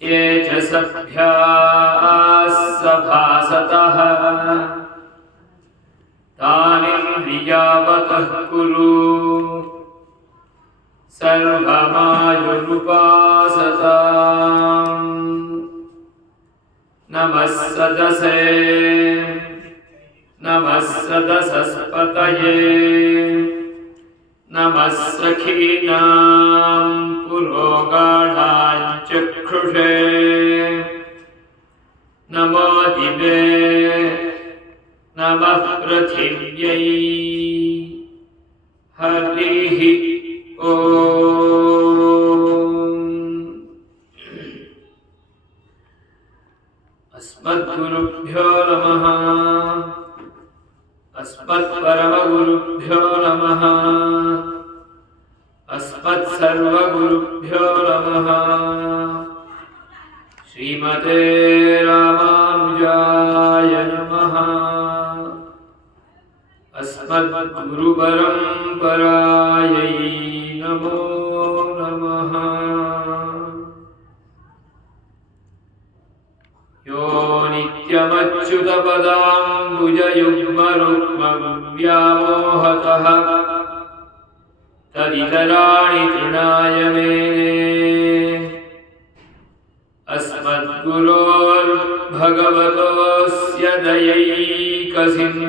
ये च सभ्याः सभासतः तानिन्द्रियावतः कुरु सर्वमायुरुपासताम्। नमः सदसे नमः सदसस्पतये नमः सखीनां पुरोगाढां चक्षुषे नमो दिवे नमः पृथिव्यै हरिः ओम्। अस्मद्गुरुभ्यो नमः अस्मत्परमगुरुभ्यो नमः अस्मत्सर्वगुरुभ्यो नमः। श्रीमते रामानुजाय नमः। अस्मद्गुरुपरम्परायै नमो नमः। यो नित्यमच्युतपदाम्बुजयुग्मरुक्मव्यामोहतः तदितराणि तृणाय मेने। अस्मद्गुरोर्भगवतोऽस्य दयैकसिन्धोः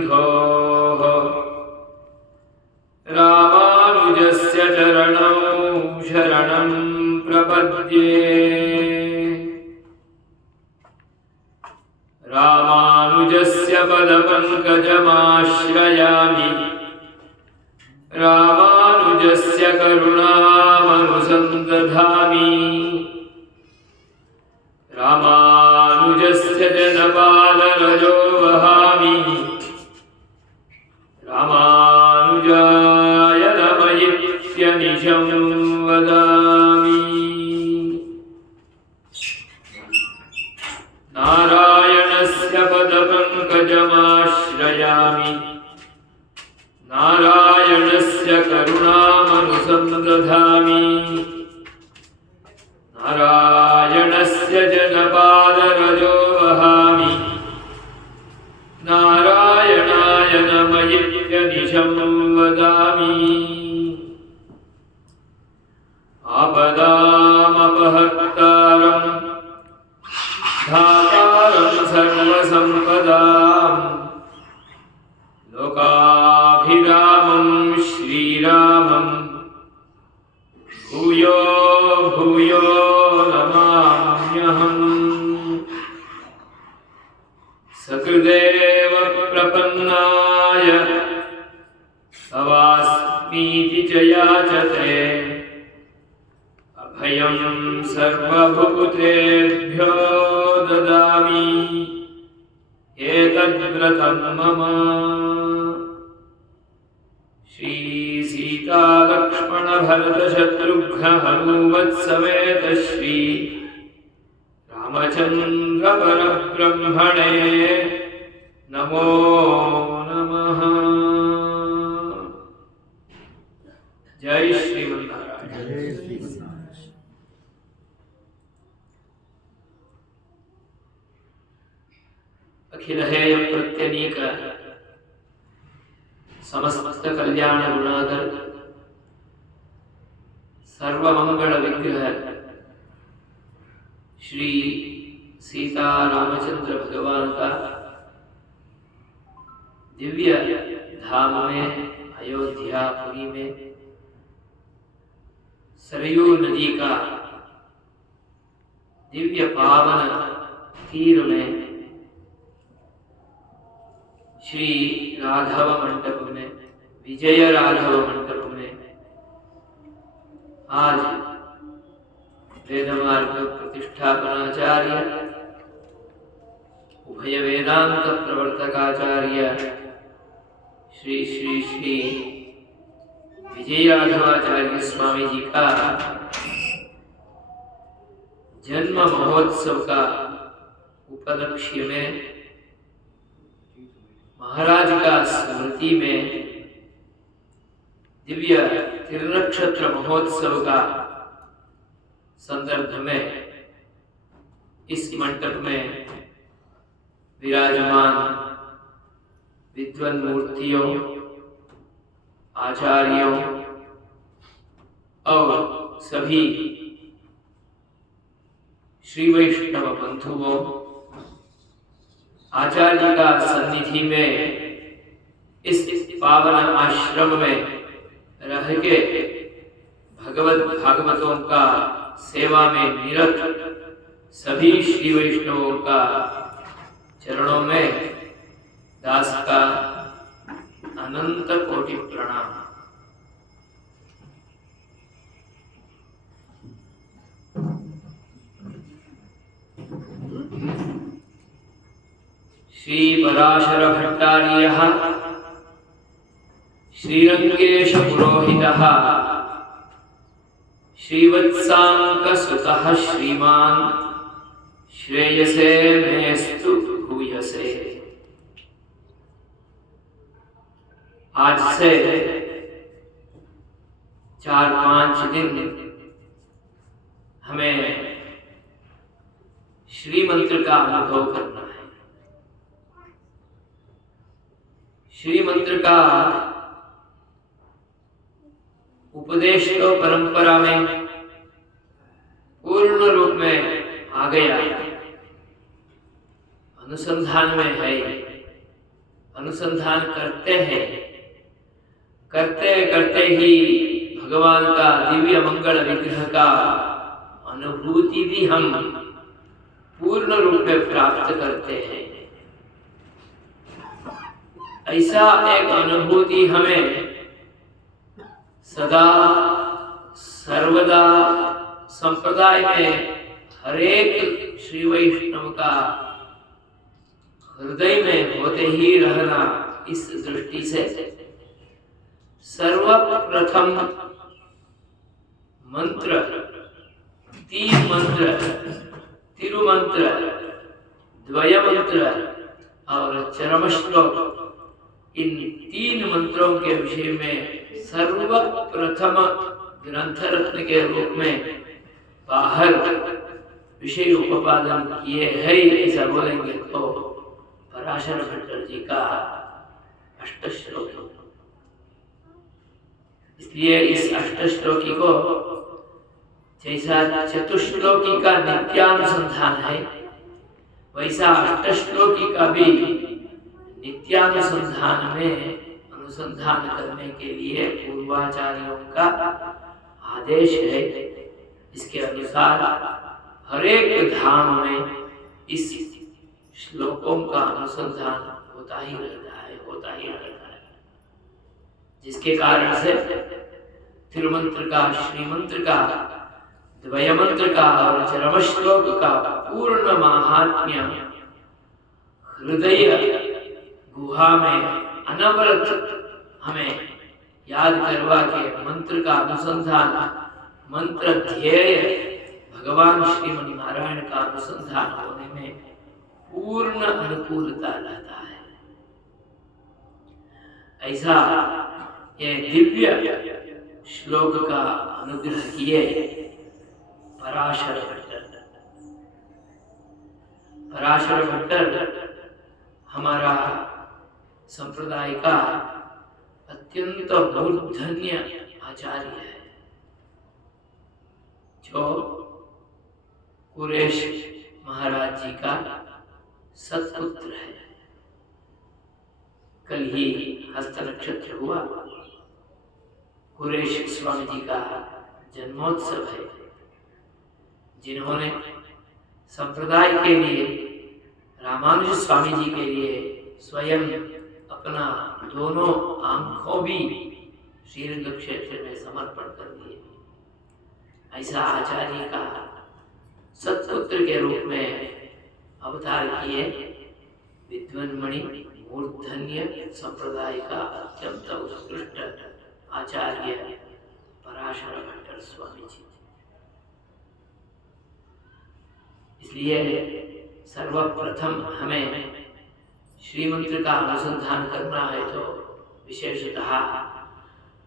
रामानुजस्य चरणौ शरणं प्रपद्ये। रामानुजस्य पदपङ्कजमाश्रयामि रामानुजस्य करुणामनुसन्दधामि। रामानुजस्य जनपालरजो वहामि रामानुजाय नमयित्यनिशं वदामि। नारायणस्य पदपङ्कजमाश्रयामि नारायणस्य करुणामनुसन्दधामि। नारायणस्य जनपादरजो वहामि नारायणाय नमयित्यनिशं वदामि। आपदामपहर्तारं धातारं सर्वसम्पदां लोकाभिरामं श्रीरामं भूयो भूयो नमाम्यहम्। सकृदेव प्रपन्नाय तवास्मीति च याचते अभयं सर्वभूतेभ्यो ददामि एतद्व्रतं मम। श्री सीता लक्ष्मण भरत शत्रुघ्न हनुमत्समेत श्री रामचंद्र परब्रह्मणे नमो नमः। जय श्रीमन्नारायण। अखिल हेय प्रत्यनीक समस्त कल्याण गुणाकर सर्वमंगल विग्रह श्री सीता रामचंद्र भगवान का दिव्य धाम में अयोध्यापुरी में सरयू नदी का दिव्य पावन तीर में श्री राघव मंडप में विजय राघव मंडप में आज वेदमार्ग प्रतिष्ठापनाचार्य उभय वेदांत प्रवर्तकाचार्य श्री श्री श्री विजय राघवाचार्य स्वामी जी का जन्म महोत्सव का उपलक्ष्य में महाराज का स्मृति में दिव्य त्रिनक्षत्र महोत्सव का संदर्भ में इस मंडप में विराजमान विद्वान मूर्तियों, आचार्यों और सभी श्री वैष्णव बंधुओं, आचार्य का सन्निधि में इस पावन आश्रम में रह के भगवत भागवतों का सेवा में निरत सभी श्री वैष्णवों का चरणों में दास का अनंत कोटि प्रणाम। श्री पराशर भट्टार्यः श्रीरंगेश पुरोहितः श्रीवत्सांकसुतः श्रीमान् श्रेयसे मेस्तु भूयसे। आज से 4-5 दिन हमें श्री मंत्र का अनुभव करना है। श्री मंत्र का उपदेश तो परंपरा में पूर्ण रूप में आ गया, अनुसंधान में है, अनुसंधान करते हैं, करते करते ही भगवान का दिव्य मंगल विग्रह का अनुभूति भी हम पूर्ण रूप में प्राप्त करते हैं। ऐसा एक अनुभूति हमें सदा सर्वदा संप्रदाय में हरेक श्री वैष्णव का हृदय में होते ही रहना। इस दृष्टि से सर्वप्रथम मंत्र, 3 मंत्र, तिरुमंत्र, द्वय मंत्र और चरम श्लोक, इन 3 मंत्रों के विषय में सर्वप्रथम ग्रंथ रत्न के रूप में बाहर विषय उपादन किए हैं। ऐसा बोलेंगे तो पराशर भट्टर जी का अष्टश्लोकी। इसलिए इस अष्टश्लोकी को जैसा चतुश्लोकी का नित्यानुसंधान है, वैसा अष्टश्लोकी का भी नित्यानुसंधान में अनुसंधान करने के लिए पूर्वाचार्यों का आदेश है। इसके अनुसार हरेक धाम में इस श्लोकों का अनुसंधान होता ही रहता है, जिसके कारण से तिरुमंत्र का, श्रीमंत्र का, द्वय मंत्र का और चरम श्लोक का पूर्ण महात्म्य हृदय गुहा में अनवरत हमें याद करवा के मंत्र का अनुसंधान, मंत्र ध्येय भगवान श्रीमन नारायण का अनुसंधान होने में पूर्ण अनुकूलता रहता है। ऐसा ये दिव्य श्लोक का अनुग्रह किए पराशर भट्टर। पराशर भट्टर हमारा संप्रदाय का अत्यंत मूर्धन्य आचार्य है, जो कुरेश महाराज जी का सत्पुत्र है। कल ही हस्त नक्षत्र हुआ, कुरेश स्वामी जी का जन्मोत्सव है, जिन्होंने संप्रदाय के लिए, रामानुज स्वामी जी के लिए स्वयं अपना दोनों आंखों भी श्रीरंग क्षेत्र में समर्पण कर दिए। ऐसा आचार्य का सत्पुत्र के रूप में अवतार किए विद्वन्मणि मूर्धन्य संप्रदाय का अत्यंत उत्कृष्ट आचार्य पराशर भट्टर स्वामी जी। इसलिए सर्वप्रथम हमें श्रीमंत्र का अनुसंधान करना है तो विशेषतः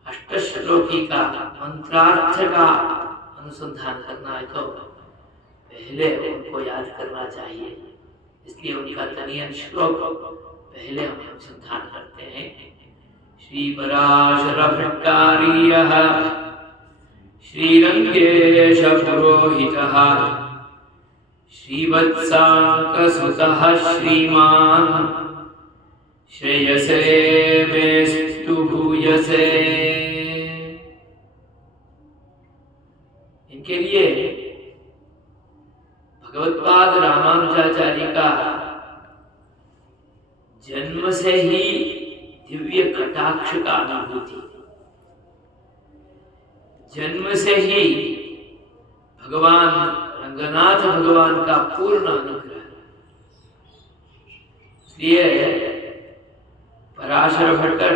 अष्टश्लोकी का मंत्रार्थ का अनुसंधान करना है तो पहले उनको याद करना चाहिए। इसलिए उनका तनियन श्लोक पहले हम अनुसंधान करते हैं। श्री पराशर भट्टार्यः श्रीरंगेश पुरोहितः श्रीवत्साङ्कसुतः श्रीमान् श्रेयसे मेस्तु भूयसे। इनके लिए भगवत्पाद रामानुजाचार्य का जन्म से ही दिव्य कटाक्ष का अनुभूति, जन्म से ही भगवान रंगनाथ भगवान का पूर्ण अनुग्रह। इसलिए पराशर भट्टर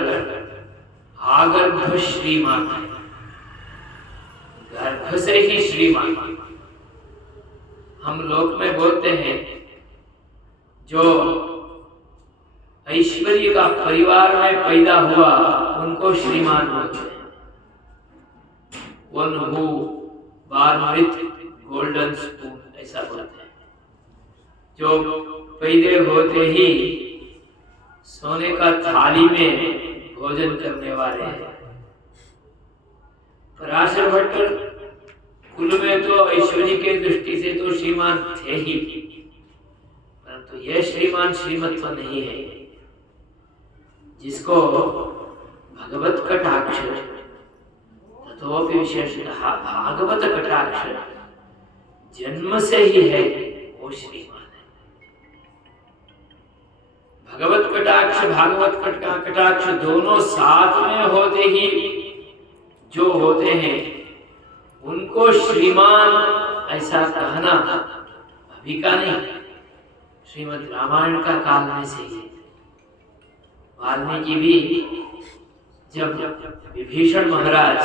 आगर्भ श्रीमान, गर्भ से ही श्रीमान। हम लोक में बोलते हैं जो ऐश्वर्य का परिवार में पैदा हुआ उनको श्रीमान बोलते हैं। One who born with golden spoon, ऐसा बोलते हैं। जो पैदा होते ही सोने का थाली में भोजन करने वाले हैं। पराशर भट्ट कुल में तो ऐश्वर्य के दृष्टि से तो श्रीमान थे ही, परंतु यह श्रीमान श्रीमत्व नहीं है। जिसको भगवत कटाक्ष, ततोपि विशेषतः भागवत कटाक्ष जन्म से ही है, वो श्रीमान है। भगवत कटाक्ष भागवत कटाक्ष दोनों साथ में होते ही जो होते हैं उनको श्रीमान ऐसा कहना अभी का नहीं, श्रीमद् रामायण का काल में से ही। वाल्मीकि भी जब विभीषण महाराज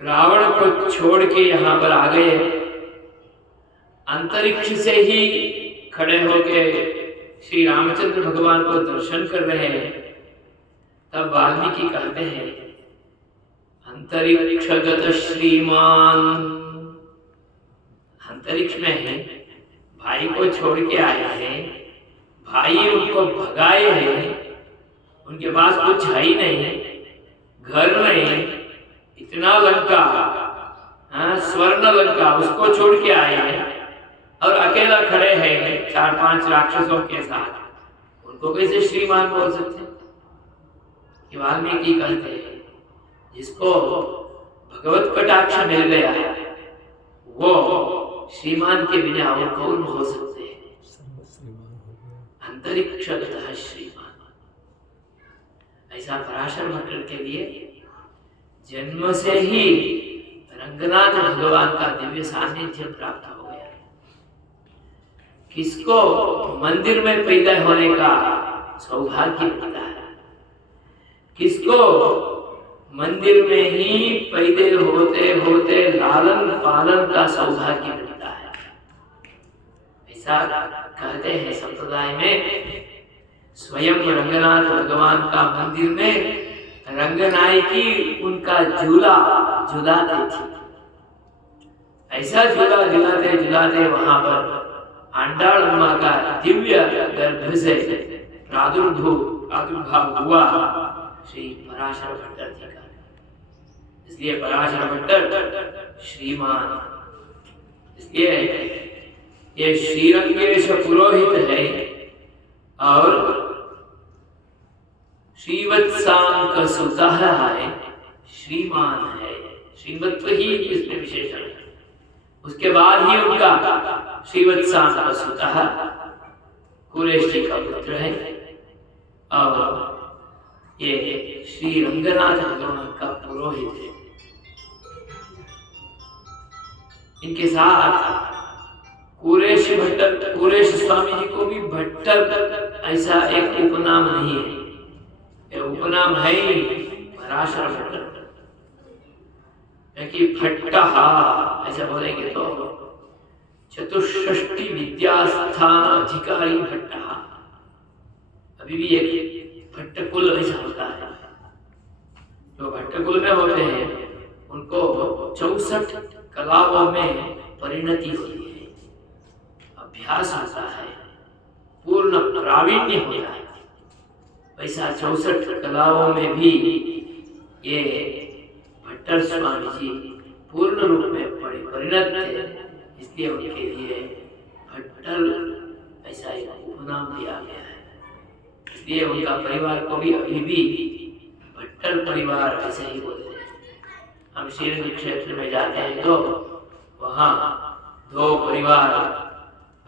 रावण को छोड़ के यहाँ पर आ गए, अंतरिक्ष से ही खड़े होके श्री रामचंद्र भगवान को दर्शन कर रहे हैं, तब वाल्मीकि कहते हैं अंतरिक्षगत श्रीमान। अंतरिक्ष में है, भाई को छोड़ के आए हैं, भाई उनको भगाए हैं, उनके पास कुछ है ही नहीं, घर नहीं, इतना लंका, स्वर्ण लंका, उसको छोड़ के आए हैं और अकेला खड़े हैं 4-5 राक्षसों के साथ, उनको कैसे श्रीमान बोल सकते? कि वाल्मीकि कहते हैं जिसको भगवत कटाक्ष मिल गया वो श्रीमान के बिना और कौन हो सकते हैं? अंतरिक्षगतः श्रीमान। ऐसा पराशर भट्ट के लिए जन्म से ही रंगनाथ भगवान का दिव्य सानिध्य प्राप्त हो गया। किसको मंदिर में पैदा होने का सौभाग्य मिलता है, किसको मंदिर में ही पैदे होते होते लालन पालन का सौभाग्य मिलता है। ऐसा कहते हैं संप्रदाय में, स्वयं रंगनाथ भगवान का मंदिर में रंगनायकी उनका झूला झुलाते थी। ऐसा झूला झुलाते झुलाते वहां पर आंडाल माँ का दिव्य गर्भ से प्रादुर्भाव हुआ श्री पराशर भट्ट जी का। इसलिए पराशर भट्ट श्रीमान, इसलिए ये श्रीरंगेश पुरोहित है और श्रीवत्सांक सुतः है, श्रीमान है। श्रीमत्व ही इसमें विशेषण है। उसके बाद ही उनका श्रीवत्सांक सुतः कुरेशी का पुत्र है और ये श्री रंगनाथ भगवान का पुरोहित है। इनके साथ कुरेश भट्टर, कुरेश स्वामी जी को भी भट्टर ऐसा एक उपनाम नहीं है, ये उपनाम है पराशर भट्टर। कि भट्टहा ऐसा बोलेंगे तो चतुष्षष्टि विद्यास्थान अधिकारी भट्टहा। अभी भी एक भट्टकुल ऐसा होता है, जो भट्टकुल में होते हैं उनको 64 कलाओं में परिणति होती है, अभ्यास होता है, पूर्ण प्रावीण्य होता है। वैसा 64 कलाओं में भी ये भट्टर स्वामी जी पूर्ण रूप में परिणत थे, इसलिए उनके लिए भट्टर ऐसा एक उपनाम दिया गया है। इसलिए उनका परिवार को भी अभी भी भट्टर परिवार ऐसे ही बोलते हैं। हम श्रीरंग क्षेत्र में जाते हैं तो वहाँ 2 परिवार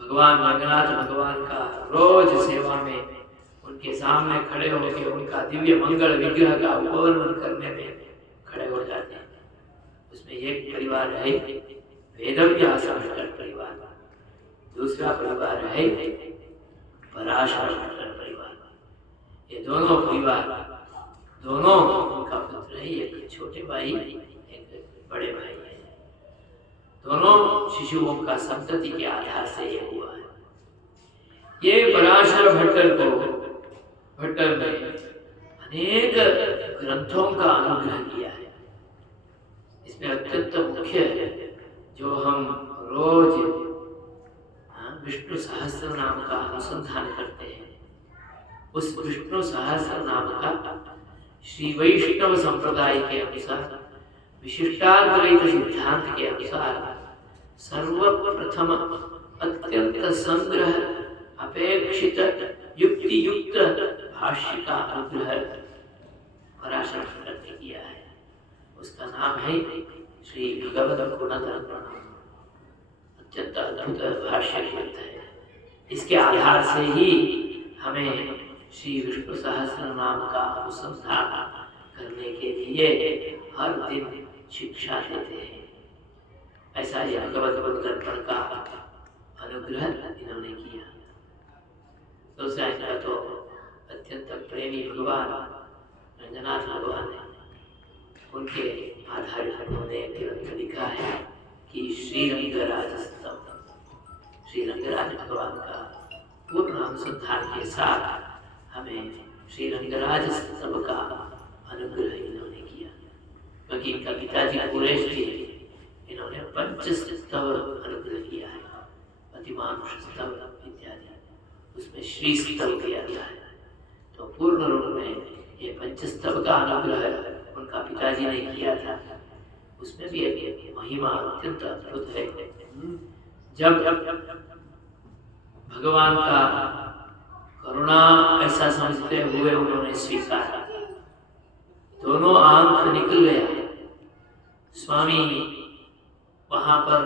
भगवान रंगनाथ भगवान का रोज सेवा में उनके सामने खड़े होकर उनका दिव्य मंगल विग्रह का अवलोकन करने में खड़े हो जाते हैं। उसमें एक परिवार है वेदव्यास भट्टर परिवार, दूसरा परिवार है पराशर भट्टर परिवार। ये दोनों परिवार, दोनों उनका पुत्र है, एक छोटे भाई एक बड़े भाई है। दोनों शिशुओं का संतति के आधार से ये हुआ है। ये पराशर भट्टर ने अनेक ग्रंथों का अनुग्रह किया है। इसमें अत्यंत मुख्य जो हम रोज विष्णु सहस्त्र नाम का अनुसंधान करते हैं, उस विष्णु सहस्त्र नाम का श्री वैष्णव संप्रदाय के अनुसार, विशिष्टाद्वैत सिद्धांत के अनुसार सर्वप्रथम अत्यंत संग्रह अपेक्षित युक्ति युक्त भाष्य का अनुग्रह पराशर भट्टर ने किया है। उसका नाम है श्री भगवत गुणधर्म। अत्यंत अद्भुत भाष्य ग्रंथ है। इसके आधार से ही हमें श्री विष्णु सहस्त्र नाम का अनुसंधान करने के लिए हर दिन शिक्षा देते हैं। ऐसा ही भगवत गुणधर्म का अनुग्रह इन्होंने किया। दूसरा इनका तो अत्यंत प्रेमी भगवान रंगनाथ भगवान है। उनके आधारित उन्होंने एक ग्रंथ लिखा है कि श्री रंगराज भगवान का पूर्ण अनुसंधान के साथ हमें श्री रंगराज स्तव का अनुग्रह इन्होंने किया। क्योंकि इनका पिताजी कुरेश जी, इन्होंने पंचस्तव अनुग्रह किया है, अतिमानुष स्तव इत्यादि, उसमें श्री स्तव किया गया है। तो पूर्ण रूप में ये पंचस्तव का अनुग्रह उनका पिताजी ने किया था। उसमें भी एक महिमा अत्यंत अद्भुत है। जब भगवान का करुणा ऐसा समझते हुए उन्होंने स्वीकारा, दोनों आंख निकल गया। स्वामी वहां पर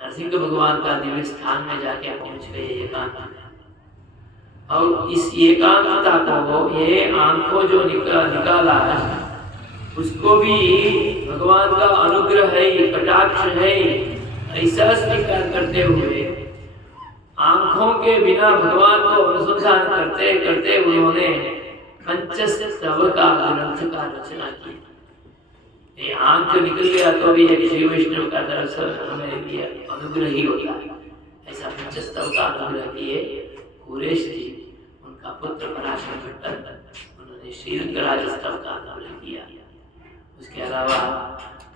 नरसिंह भगवान का दिव्य स्थान में जाके पहुंच गए एकांत में, और इस एकांतता को, ये आंखों जो निकाला उसको भी भगवान का अनुग्रह है, कटाक्ष है, ऐसा स्वीकार करते हुए आंखों के बिना भगवान को अनुसंधान करते करते उन्होंने पंचस्तव का ग्रंथ का रचना की। ये आंख निकल गया तो भी एक श्री वैष्णव का तरफ से हमें ये अनुग्रह ही होता है। ऐसा पंचस्तव का अनुग्रह किए कुरेश जी, उनका पुत्र पराशर भट्टर, उन्होंने श्री रंगराज स्तव का अनुग्रह किया। उसके अलावा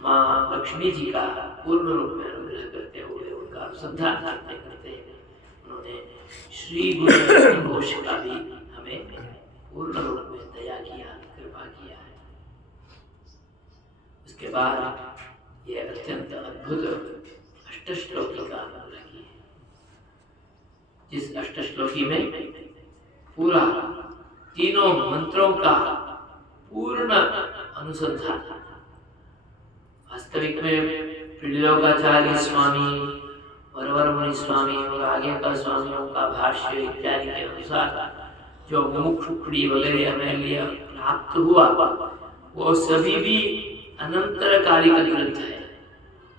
माँ लक्ष्मी जी का पूर्ण रूप में अनुग्रह करते हुए, उनका अनुसंधान करते करते उन्होंने श्री गुरु घोष का भी हमें पूर्ण रूप में दया किया, कृपा किया है। उसके बाद ये अत्यंत अद्भुत अष्टश्लोकी का अनुग्रह किया, जिस अष्टश्लोकी में पूरा तीनों मंत्रों का पूर्ण अनुसंधान। वास्तविक में त्रिलोकाचार्य स्वामी, वरवर मुनि स्वामी और आगे का स्वामियों का भाष्य इत्यादि के अनुसार जो मुमुक्षुड़ी वगैरह हमें लिया प्राप्त हुआ, वो सभी भी अनंतरकालिक ग्रंथ है।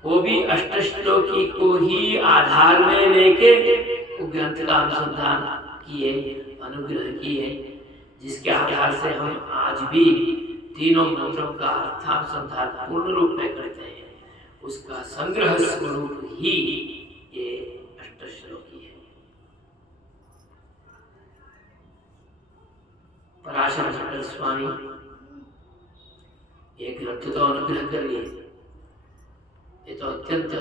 वो भी अष्टश्लोकी को ही आधार में लेके वो ग्रंथ का अनुसंधान किए, अनुग्रह किए, जिसके आधार से हम आज भी तीनों मंत्रों का अर्थानुसंधान पूर्ण रूप में करते हैं। उसका संग्रह स्वरूप ही ये अष्टश्लोकी है। पराशर भट्टर स्वामी एक ग्रंथ तो अनुग्रह कर लिए, ये तो अत्यंत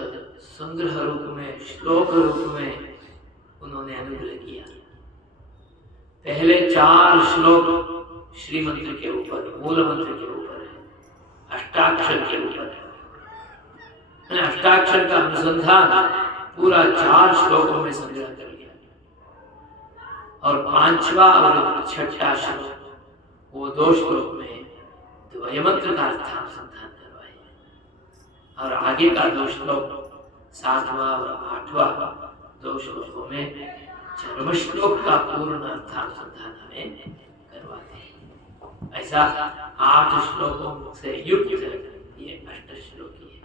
संग्रह रूप में, श्लोक रूप में उन्होंने अनुग्रह किया। पहले 4 श्लोक श्री मंत्र के ऊपर, मूल मंत्र के ऊपर है, अष्टाक्षर के ऊपर है। अष्टाक्षर का अनुसंधान पूरा 4 श्लोकों में संग्रह कर लिया, और 5वां और 6ठा श्लोक, वो 2 श्लोक में द्वयमंत्र का अर्थानुसंधान करवाए, और आगे का 2 श्लोक 7वां और 8वां 2 श्लोकों में चरम श्लोक का पूर्ण अर्थानुसंधान हमें करवाते हैं। ऐसा 8 श्लोकों से युक्त ये अष्टश्लोकी है।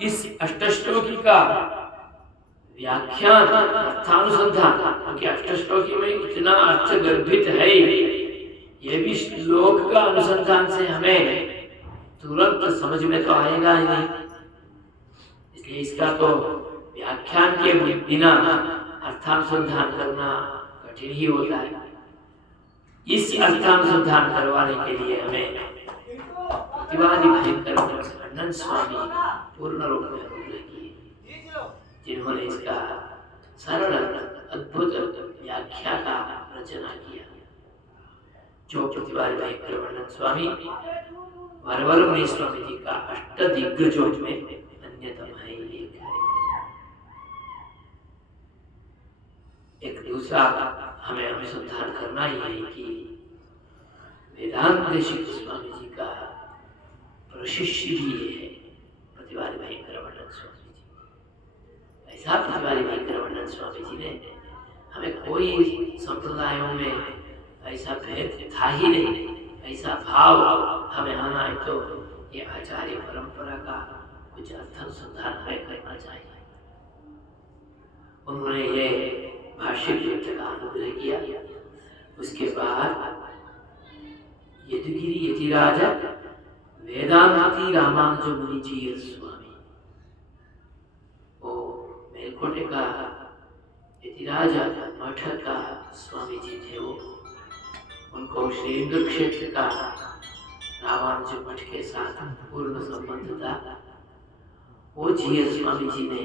इस अष्टश्लोकी का व्याख्यान, अर्थानुसंधान, क्योंकि अष्टश्लोकी में इतना अर्थ गर्भित है, ये भी श्लोक का अनुसंधान से हमें तुरंत समझ में तो आएगा ही नहीं, इसलिए इसका तो व्याख्यान के बिना अर्थानुसंधान करना कठिन ही होता है। इस अर्थानुसंधान करवाने के लिए हमें प्रतिवादी भयंकर खंडन स्वामी पूर्ण रूप में अनुग्रह किए, जिन्होंने इसका सरल अद्भुत व्याख्या का रचना किया। जो प्रतिवादी भयंकर खंडन स्वामी वरवर मुनि स्वामी जी का अष्टदिग्गजों में अन्यतम है। एक दूसरा हमें अनुसंधान करना ही है कि वेदांत देशिक स्वामी जी का प्रशिष्य भी है प्रतिवादी भयंकर खंडन स्वामी जी। ऐसा प्रतिवादी भयंकर खंडन स्वामी जी ने हमें कोई संप्रदायों में ऐसा भेद था ही नहीं, ऐसा भाव हमें आना है तो ये आचार्य परंपरा का कुछ अर्थानुसंधान हमें करना चाहिए। उन्होंने ये भाष्य ग्रंथ का अनुग्रह किया। उसके बाद यदुगिरी यतिराज वेदांती रामानुज मुनि जी स्वामी, वो मेलकोटे का यतिराज मठ का स्वामी जी थे। वो उनको श्रीन्द्र क्षेत्र का रामानुज मठ के साथ पूर्ण संबंध था। वो जी स्वामी जी ने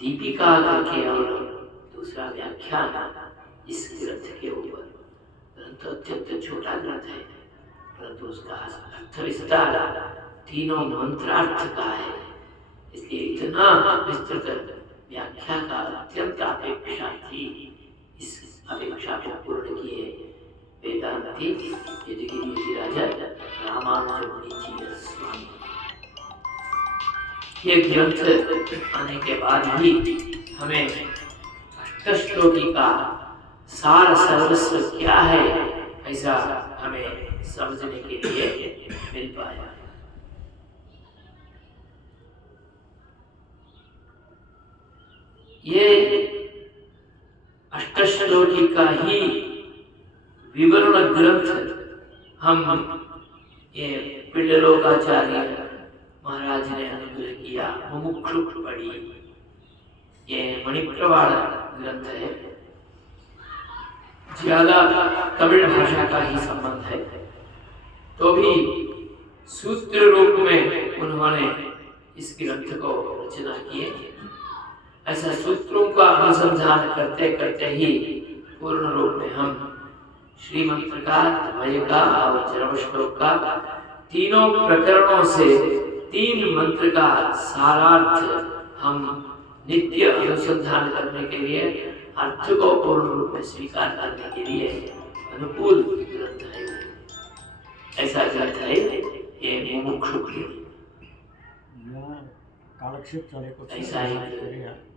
दीपिका करके और दूसरा व्याख्यान इस ग्रंथ के ऊपर, ग्रंथ अत्यंत छोटा ग्रंथ है परंतु उसका अर्थ विस्तार 3 मंत्रार्थ का है, इसलिए इतना विस्तृत व्याख्या का अत्यंत अपेक्षा थी। इस अपेक्षा को पूर्ण किए वेदांती यदुगिरी राजा रामानुज मुनि जी स्वामी। ये ग्रंथ आने के बाद ही हमें अष्टश्लोकी का सार सर्वस्व क्या है ऐसा हमें समझने के लिए मिल पाया। ये अष्टश्लोकी का ही विवरण ग्रंथ हम ये पिंडलोकाचार्य महाराज ने अनुग्रह किया, मुमुक्षु पढ़ी। ये मणिप्रवाल ग्रंथ है, ज्यादा तमिल भाषा का ही संबंध है, तो भी सूत्र रूप में उन्होंने इस ग्रंथ को रचना किए। ऐसा सूत्रों का अनुसंधान करते करते ही पूर्ण रूप में हम श्रीमंत्र का, द्वय का और चरम श्लोक का तीनों प्रकरणों से 3 मंत्र का सारार्थ हम नित्य अनुसंधान करने के लिए, अर्थ को पूर्ण रूप में स्वीकार करने के लिए अनुकूल ग्रंथ है। ऐसा ग्रंथ है ये मुमुक्षु कालक्षेप चलेको ऐसा ही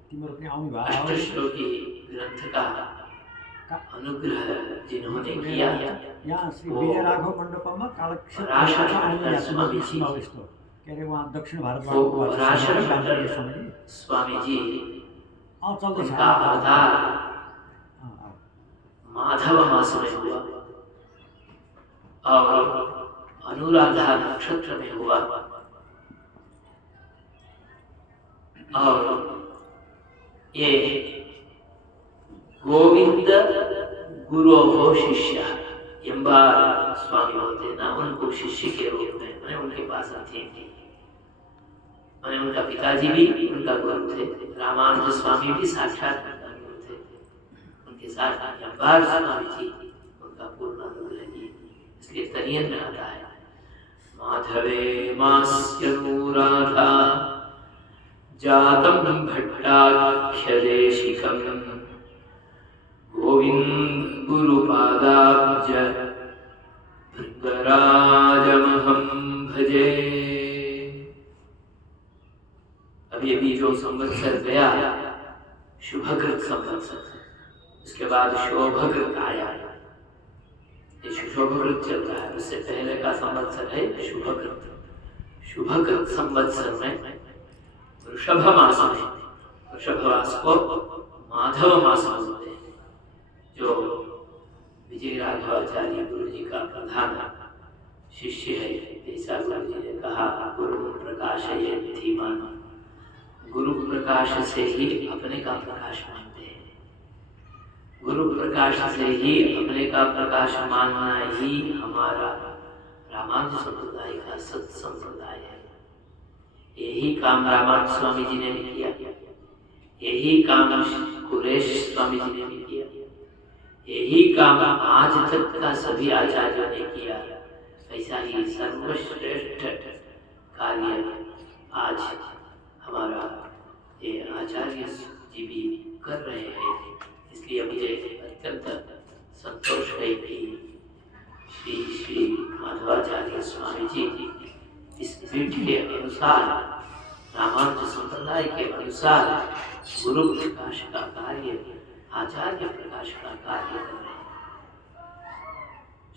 तिम्रो पनि आउनु भयो। अष्टश्लोकी ग्रंथ का अनुग्रह जिन्होंने किया, यहाँ श्री विजय राघव मण्डपमा कालक्षेप स्वामी जी के अरे वहाँ दक्षिण भारतबाट स्वामी जी चल्दैछ। उनका अवतार माधव मास में हुआ और अनुराधा नक्षत्र में हुआ, और ये गोविंद गुरु हो शिष्य एंबार स्वामी होते ना, उनको शिष्य के रूप में मैंने उनके पास अध्ययन की। मैंने उनका पिताजी भी उनका गुरु थे, रामानुज स्वामी भी साक्षात उनका गुरु थे। उनके साथ अय्यंगार स्वामी जी उनका पूर्ण अनुग्रह किए। इसलिए तनियन में आता है माधवे मास्यनुराधा जातं भट्टाख्यदेशिकं गोविंद गुरुपादाब्ज भृंगराजमहं भजे। अभी जो संवत्सर गया शुभकृत संवत्सर, उसके बाद शोभकृत आया। ये शुभकृत चल रहा है, उससे पहले का संवत्सर है शुभकृत। शुभकृत संवत्सर में वृषभ मास में, वृषभ मास को माधव मास बोलते हैं। जो विजय राघवाचार्य गुरु जी का प्रधान शिष्य है, ऐसा गुरु जी ने कहा गुरु प्रकाशयेत् धीमान। गुरु प्रकाश से ही अपने का प्रकाश मानते हैं। गुरु प्रकाश से ही अपने का प्रकाश मानना ही हमारा रामानुज संप्रदाय का सत संप्रदाय है। यही काम रामानुज स्वामी जी ने भी किया, यही काम कुरेश स्वामी जी ने भी किया, यही काम आज तक का सभी आचार्यों ने किया। ऐसा ही सर्वश्रेष्ठ कार्य आज हमारा ये आचार्य जी भी कर रहे हैं। इसलिए मुझे अत्यंत संतोष है कि श्री श्री माधवाचार्य स्वामी जी इस पीठ के अनुसार, रामानुज संप्रदाय के अनुसार गुरु प्रकाश का कार्य, आचार्य प्रकाश का कार्य कर रहे हैं।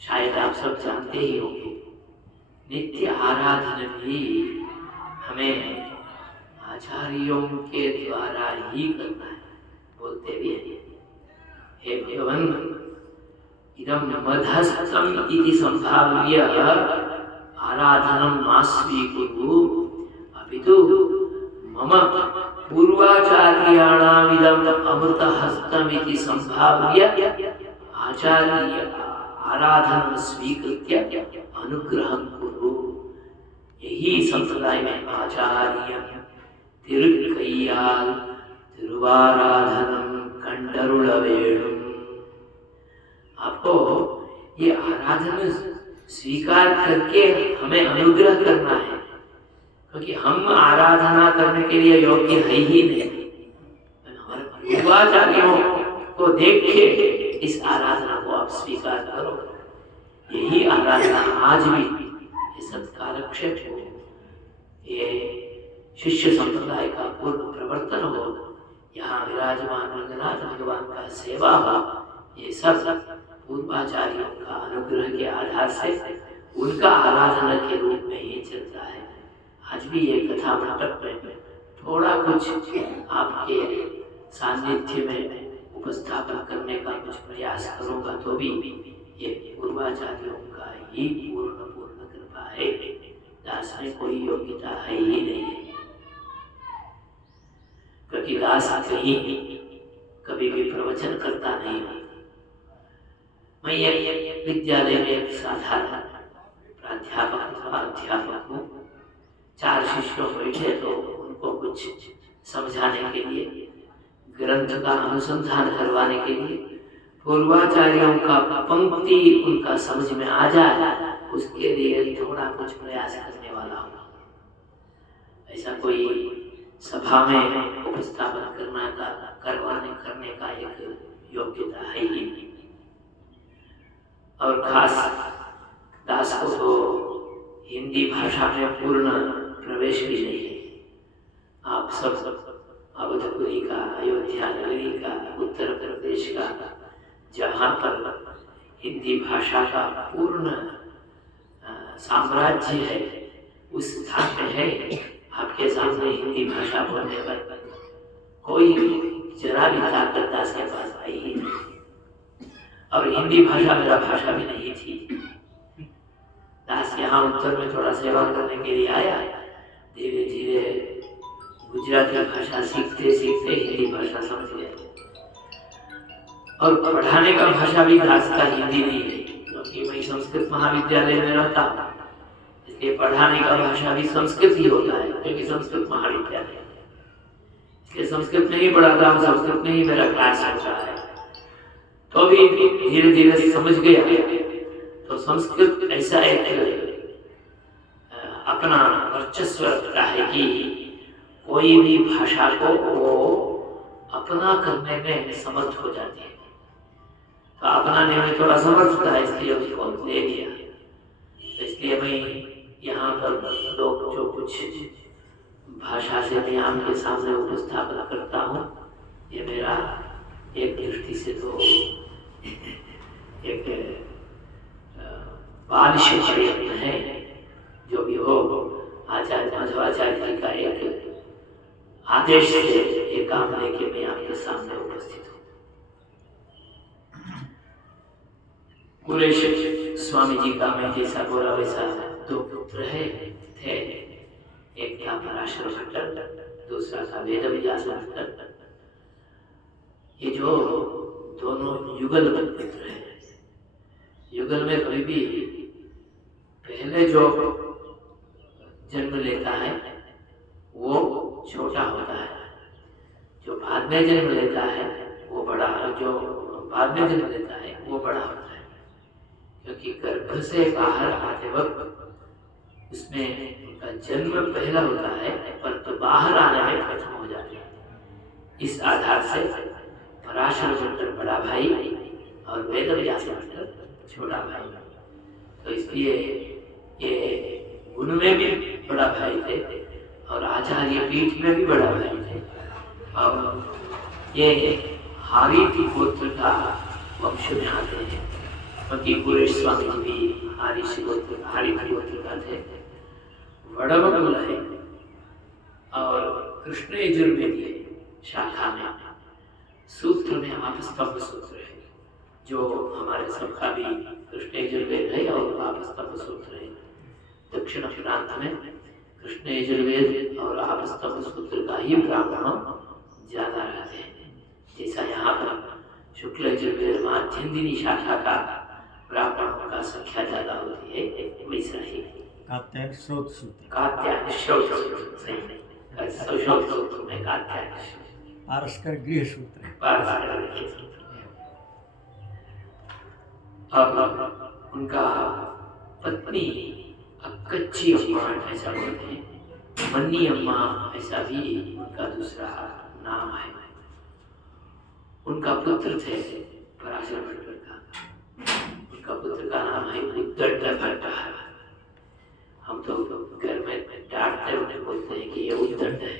शायद आप सब जानते ही होंगे, नित्य आराधना भी हमें आचार्यों के द्वारा ही करना है। बोलते भी हैं हे भगवान इदं मधस्थम इति संभाव्य आराधनम मा स्वीकुरु अपितु मम पूर्वाचार्याणामिदं अमृतहस्तम इति संभाव्य आचार्य आराधनम स्वीकृत्य अनुग्रहं कुरु। यही संप्रदाय में आचार्य तिरुक्कैयाल तिरुवाराधनम कंडरुलवेणुम। आपको ये आराधना स्वीकार करके हमें अनुग्रह करना है, क्योंकि हम आराधना करने के लिए योग्य है ही नहीं। हमारे पूर्वाचार्यों को देख के इस आराधना को आप स्वीकार करो। यही आराधना आज भी सत्कारक्षेप हो, ये शिष्य संप्रदाय का पूर्ण प्रवर्तन हो, यहाँ विराजमान रंगनाथ भगवान का सेवा हो, ये सब पूर्वाचार्यों का अनुग्रह के आधार से उनका आराधना के रूप में ही चलता है। आज भी ये कथा मंडप में थोड़ा कुछ आपके सानिध्य में उपस्थापन करने का कुछ प्रयास करूंगा, तो भी ये पूर्वाचार्यों का ही पूर्ण कृपा है। दास में कोई योग्यता है ही नहीं है, क्योंकि दास कहीं कभी भी प्रवचन करता नहीं। मैं एक विद्यालय में एक साधारण प्राध्यापक अथवा अध्यापक हूँ। 4 शिष्यों बैठे तो उनको कुछ समझाने के लिए, ग्रंथ का अनुसंधान करवाने के लिए, पूर्वाचार्यों का पंक्ति उनका समझ में आ जाए, उसके लिए थोड़ा कुछ प्रयास करने वाला हूँ। ऐसा कोई सभा में उपस्थापन करने का एक योग्यता है ही नहीं। और खास दास को तो हिंदी भाषा में पूर्ण प्रवेश भी नहीं है। आप सब अवधपुरी का, अयोध्या नगरी का, उत्तर प्रदेश का, जहाँ पर हिंदी भाषा का पूर्ण साम्राज्य है, उस स्थान में है। आपके सामने हिंदी भाषा बोलने पर कोई जरा भी ताकत दास के पास आई ही नहीं। और हिंदी भाषा मेरा भाषा भी नहीं थी। दास यहाँ उत्तर में थोड़ा सेवा करने के लिए आया, धीरे धीरे गुजराती भाषा सीखते सीखते हिंदी भाषा समझ गया। और पढ़ाने का भाषा भी दास का हिंदी नहीं है, क्योंकि मैं संस्कृत महाविद्यालय में रहता हूँ, इसलिए पढ़ाने का भाषा भी संस्कृत ही होता है, क्योंकि संस्कृत महाविद्यालय है। इसलिए संस्कृत नहीं पढ़ाता हूँ, संस्कृत में ही मेरा क्लास होता है। तो भी धीरे धीरे समझ गया। तो संस्कृत ऐसा एक अपना वर्चस्व रखता है कि कोई भी भाषा को वो अपना करने में समर्थ हो जाती है। तो अपनाने में थोड़ा समर्थ था, इसलिए उसको ले लिया। तो इसलिए मैं यहाँ पर लोग जो कुछ भाषा से मैं आपके सामने उपस्थापन करता हूँ, ये मेरा एक दृष्टि से तो एक बालिश प्रयत्न है। जो भी हो, आचार्य माधवाचार्य जी का एक आदेश से ये काम लेके मैं आपके सामने उपस्थित हूँ। कुरेश स्वामी जी का मैं जैसा बोला वैसा दो पुत्र थे। एक था पराशर भट्ट, दूसरा था वेदव्यास भट्ट। ये जो दोनों युगल पुत्र हैं, युगल में कभी भी पहले जो जन्म लेता है वो छोटा होता है, जो बाद में जन्म लेता है वो बड़ा, जो बाद में जन्म लेता है वो बड़ा होता है। क्योंकि गर्भ से बाहर आते वक्त उसमें उनका जन्म पहला होता है, पर तो बाहर आने में प्रथम हो जाते हैं। इस आधार से पराशर भट्ट बड़ा भाई और वेदव्यास भट्ट छोटा भाई। तो इसलिए ये उनमें भी बड़ा भाई थे और आचार्य पीठ में भी बड़ा भाई थे। और ये हारीति गोत्र का वंश में आते हैं, क्योंकि कुरेश स्वामी जी भी हारीति गोत्र का थे। वड़वकुल है और कृष्ण यजुर्वेदीय शाखा में सूत्र में आपस्तंभ सूत्र है, जो हमारे सबका भी कृष्ण यजुर्वेद है और आपस्तंभ सूत्र है। दक्षिण प्रांत में कृष्ण यजुर्वेद और आपस्तंभ सूत्र का ही ब्राह्मण ज्यादा रहते हैं। जैसा यहाँ पर शुक्ल यजुर्वेद माध्यन्दिनी शाखा का ब्राह्मणों का संख्या ज्यादा होती है, वैसा ही कात्यायन श्रोत सूत्र, कात्यायन श्रोत सूत्र सही है, श्रोत सूत्र में कात्यायन, पारस्कर गृह सूत्र, पारस्कर गृह सूत्र। अब उनका पत्नी अक्कच्ची अम्मा ऐसा बोलते हैं, मन्नी अम्मा ऐसा भी उनका दूसरा नाम है। उनका पुत्र थे पराशर भट्ट का, उनका पुत्र का नाम है उद्दंड भट्ट। हम तो घर में डांटते उन्हें बोलते हैं कि ये उद्दंड है,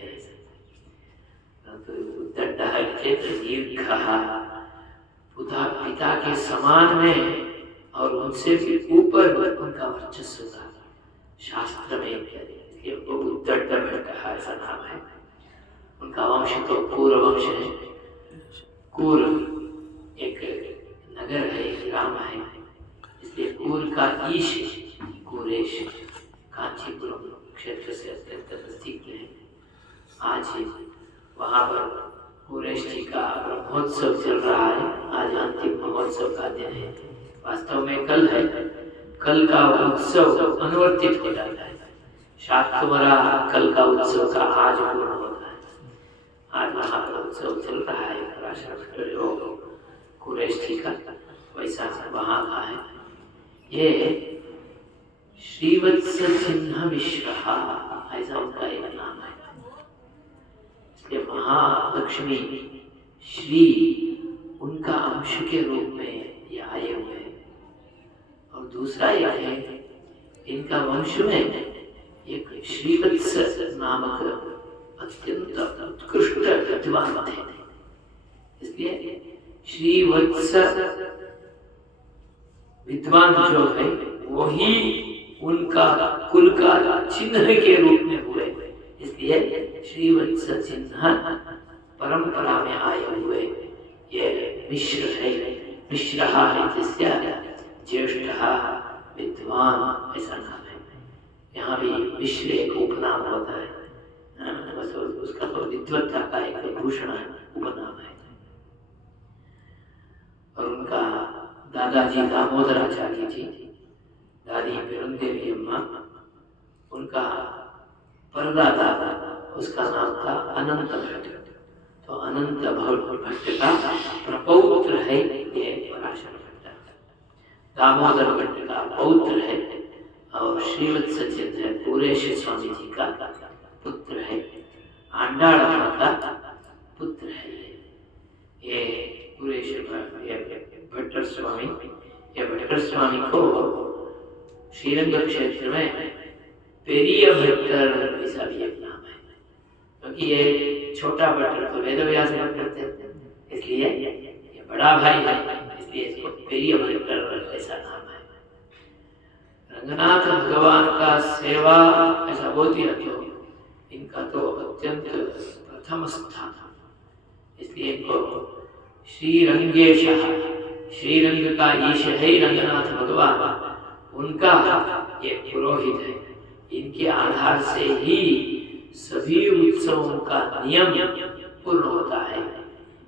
तो उद्दंड है दीर्घ, पिता के समान में और उनसे भी ऊपर उनका वर्चस्व था शास्त्र में। उद्दंड भट्ट ऐसा नाम है। उनका वंश तो कूर वंश है। कूर एक नगर है, ग्राम है, इसलिए कूर का ईश कुरेश कांचीपुरम क्षेत्र से अत्यंत नजदीक में है। आज ही वहाँ पर कुरेश जी का ब्रह्मोत्सव चल रहा है। आज अंतिम महोत्सव का दिन है, वास्तव में कल है। कल का उत्सव अनुवर्तित हो जाता है, शाकंभरा कल का उत्सव का आज पूर्ण होता है। आज वहाँ पर उत्सव चल रहा है पराशर भट्ट जो कुरेश जी का, वैसा वहाँ का है। ये श्रीवत्स चिन्ह मिश्र ऐसा उनका एक नाम है। इसलिए महालक्ष्मी श्री उनका अंश के रूप में ये आए हुए हैं। और दूसरा यह है, इनका वंश में एक श्रीवत्स नामक अत्यंत उत्कृष्ट विद्वान थे। इसलिए श्रीवत्स विद्वान जो है वही उनका कुल का चिन्ह के रूप में हुए। इसलिए श्रीवत्स चिन्ह परंपरा में आए हुए ये मिश्र है। मिश्र ज्येष्ठ विद्वान ऐसा नाम है। यहाँ भी मिश्र एक उपनाम होता है, बस उसका तो विद्वत्ता का एक भूषण उपनाम है। और उनका दादाजी दामोदराचार्य जी, दादी बिरंदेवी अम्मा उनका परदादा उसका नाम था अनंत भट्ट। तो अनंत भट्ट का प्रपौत्र है ये पराशर भट्ट। दामोदर भट्ट का पौत्र है और श्रीमद सचिंद्र पूरेश स्वामी जी का पुत्र है। आंडाळम्मा का पुत्र है ये पूरेश भट्टर स्वामी। ये भट्टर स्वामी को श्रीरंग क्षेत्र में पेरिय भट्टर ऐसा भी एक नाम है, क्योंकि ये छोटा भट्टर तो वेदव्यास भट्टर थे, इसलिए ये बड़ा भाई है, इसलिए इसको पेरिय भट्टर ऐसा नाम है। रंगनाथ भगवान का सेवा ऐसा बोलती है तो इनका तो अत्यंत प्रथम स्थान, इसलिए इनको श्रीरंगेश, श्रीरंग का ईश है रंगनाथ भगवान, उनका ये पुरोहित है। इनके आधार से ही सभी उत्सवों का नियम पूर्ण होता है,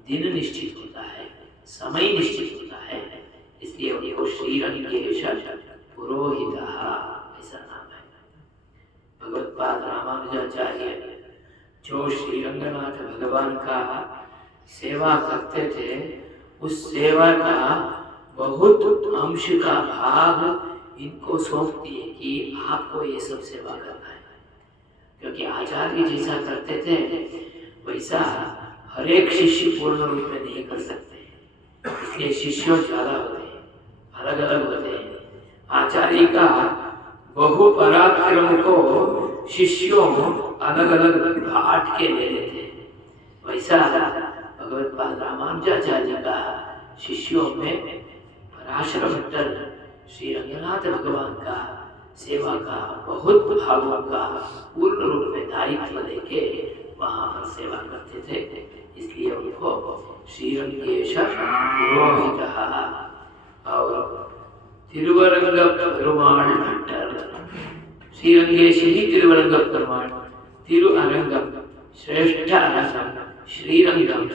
दिन निश्चित होता है, समय निश्चित होता है, इसलिए उनको श्रीरंगेश पुरोहित ऐसा नाम है। भगवत्पाद रामानुजाचार्य जो श्रीरंगनाथ भगवान का सेवा करते थे, उस सेवा का बहुत अंश का भाग इनको सौंप दिए कि आपको ये सब सेवा करना है, क्योंकि आचार्य जैसा करते थे वैसा हर एक शिष्य पूर्ण रूप में नहीं कर सकते, इसलिए शिष्यों ज्यादा होते हैं, अलग अलग होते हैं। आचार्य का बहु पराक्रम को शिष्यों अलग अलग बांट के ले लेते हैं, वैसा भगवत्पाद रामानुजाचार्य का शिष्यों में पराशर भट्टर श्री रंगनाथ भगवान का सेवा का बहुत भागों का पूर्ण रूप में दायित्व लेके वहां पर सेवा करते थे, इसलिए उनको श्रीरंगेश पुरोहित और तिरुवरंग पेरुमाल भट्टर। श्रीरंगेश ही तिरुवरंग पेरुमाल, तिरुअरंगम श्रेष्ठ अरंगम श्रीरंगम,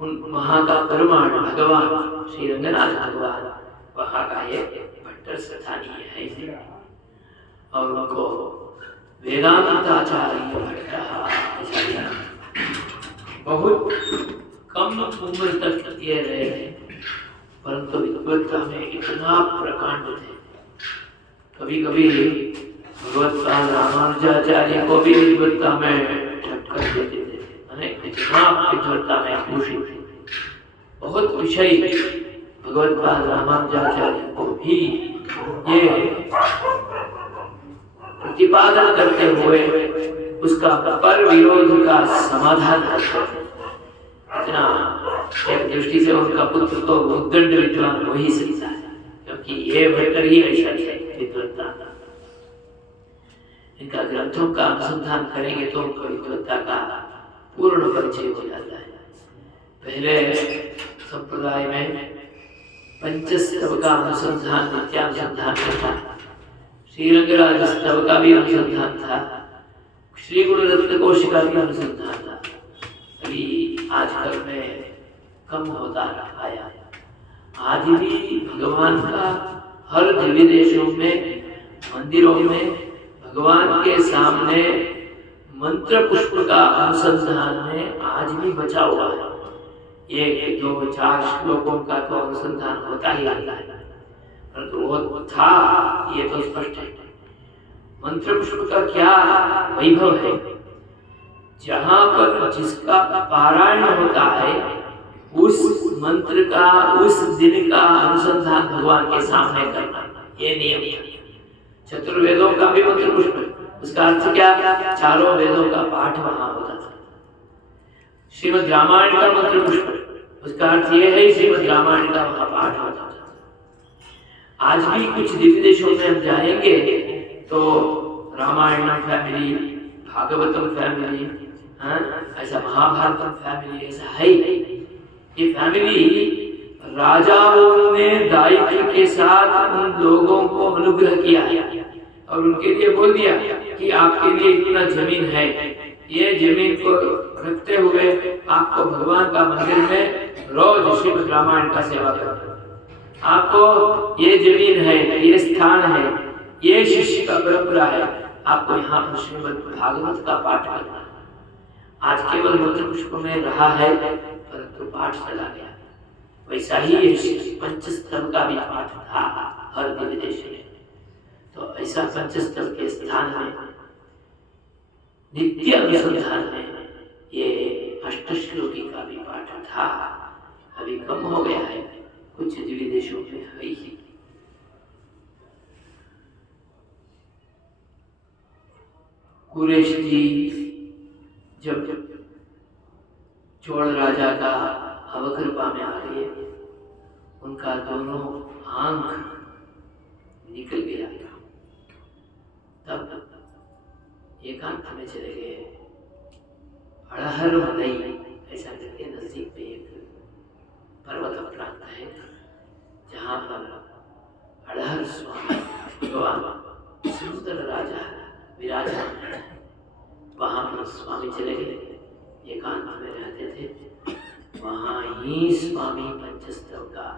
उन वहां का पेरुमाल भगवान श्री रंगनाथ भगवान वहां का ये भट्टर स्थानीय है। और उनको वेदांताचार्य भट्ट बहुत कम उम्र तक ये रहे, परंतु विद्वत्ता में इतना प्रकांड थे। कभी कभी भगवत्पाद रामानुजाचार्य को भी विद्वत्ता में टक्कर देते थे, इतना विद्वत्ता में भूषित थे। बहुत विषय भगवत्पाद रामानुजाचार्य को भी ये प्रतिपादन करते हुए उसका पर विरोध का समाधान करते थे। इतना एक दृष्टि से उनका पुत्र तो उद्दंड विद्वान हो ही सकता है, क्योंकि ये भट्टर ही ऐसा थे विद्वत्ता। इनका ग्रंथों का अनुसंधान करेंगे तो उनको विद्वत्ता का पूर्ण परिचय हो जाता है। पहले संप्रदाय में पंचस्तव का अनुसंधान, नित्यानुसंधान था, श्रीरंगराज स्तव का भी अनुसंधान था, श्री गुरु रत्न कोश का भी अनुसंधान था। अभी आजकल में कम होता आया। आज भी भगवान का हर दिव्य देशों में, मंदिरों में भगवान के सामने मंत्र पुष्प का अनुसंधान में आज भी बचा हुआ है। एक दो चार श्लोकों का तो अनुसंधान होता ही आता है, परंतु वो था ये तो स्पष्ट है। मंत्र पुष्प का क्या वैभव है, जहां पर जिसका पारायण होता है उस मंत्र का उस दिन का अनुसंधान भगवान के सामने करना, ये नियम है। चतुर्वेदों का भी मंत्र पुष्प, उसका अर्थ क्या, चारों वेदों का पाठ वहां होता था। श्रीमद् रामायण का मंत्र पुष्प, उसका अर्थ यह है श्रीमद् रामायण का वहां पाठ होता था। आज भी कुछ दिव्य देशों में हम जाएंगे तो रामायणम फैमिली, भागवतम फैमिली, ऐसा महाभारतम फैमिली ऐसा है। ये फैमिली राजाओं ने दायित्व के साथ उन लोगों को अनुग्रह किया और उनके लिए बोल दिया कि आपके लिए इतना जमीन है, ये जमीन को रखते हुए आपको भगवान का मंदिर में रोज श्रीमद् रामायण का सेवा करना, आपको ये जमीन है, ये स्थान है, ये शिष्य का परंपरा है, आपको यहाँ पर श्रीमद् भागवत का पाठ करना है। आज केवल मंत्र पुष्प में रहा है परंतु पाठ चला गया। वैसा ही पंचस्तव का भी पाठ था हर दिव्य देश में। तो ऐसा पंचस्तव के स्थान में नित्य अनुसंधान में ये अष्टश्लोकी का भी पाठ था। अभी कम हो गया है, कुछ दिव्य देशों में है ही। कुरेश जी जब चोल राजा का अवकृपा में आ गए, उनका दोनों आंख निकल गया था। तब एकांत में चले गए। अड़हर मलई ऐसा करके नजदीक में एक पर्वत प्रांत है, जहाँ पर अड़हर स्वामी भगवान सुंदर राजा विराजमान है। वहाँ पर स्वामी चले गए, एकांत में रहते थे। वहाँ ही स्वामी पंचस्तव का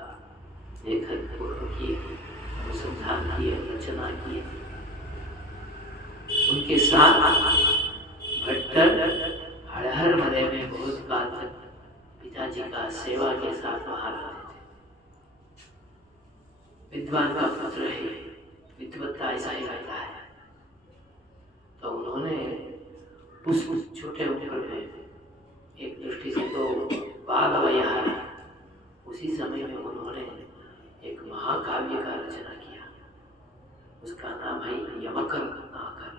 लेखन पूर्व किए, अनुसंधान किए, रचना किए। उनके साथ भट्टर हड़हर मरे में बहुत काल तक पिताजी का सेवा के साथ वहाँ रहते थे। विद्वान का पुत्र है, विद्वत्ता ऐसा ही रहता है। तो उन्होंने उस छोटे उम्र में एक दृष्टि से तो बाल वया है, उसी समय में उन्होंने एक महाकाव्य का रचना किया। उसका नाम है यमक रत्नाकर।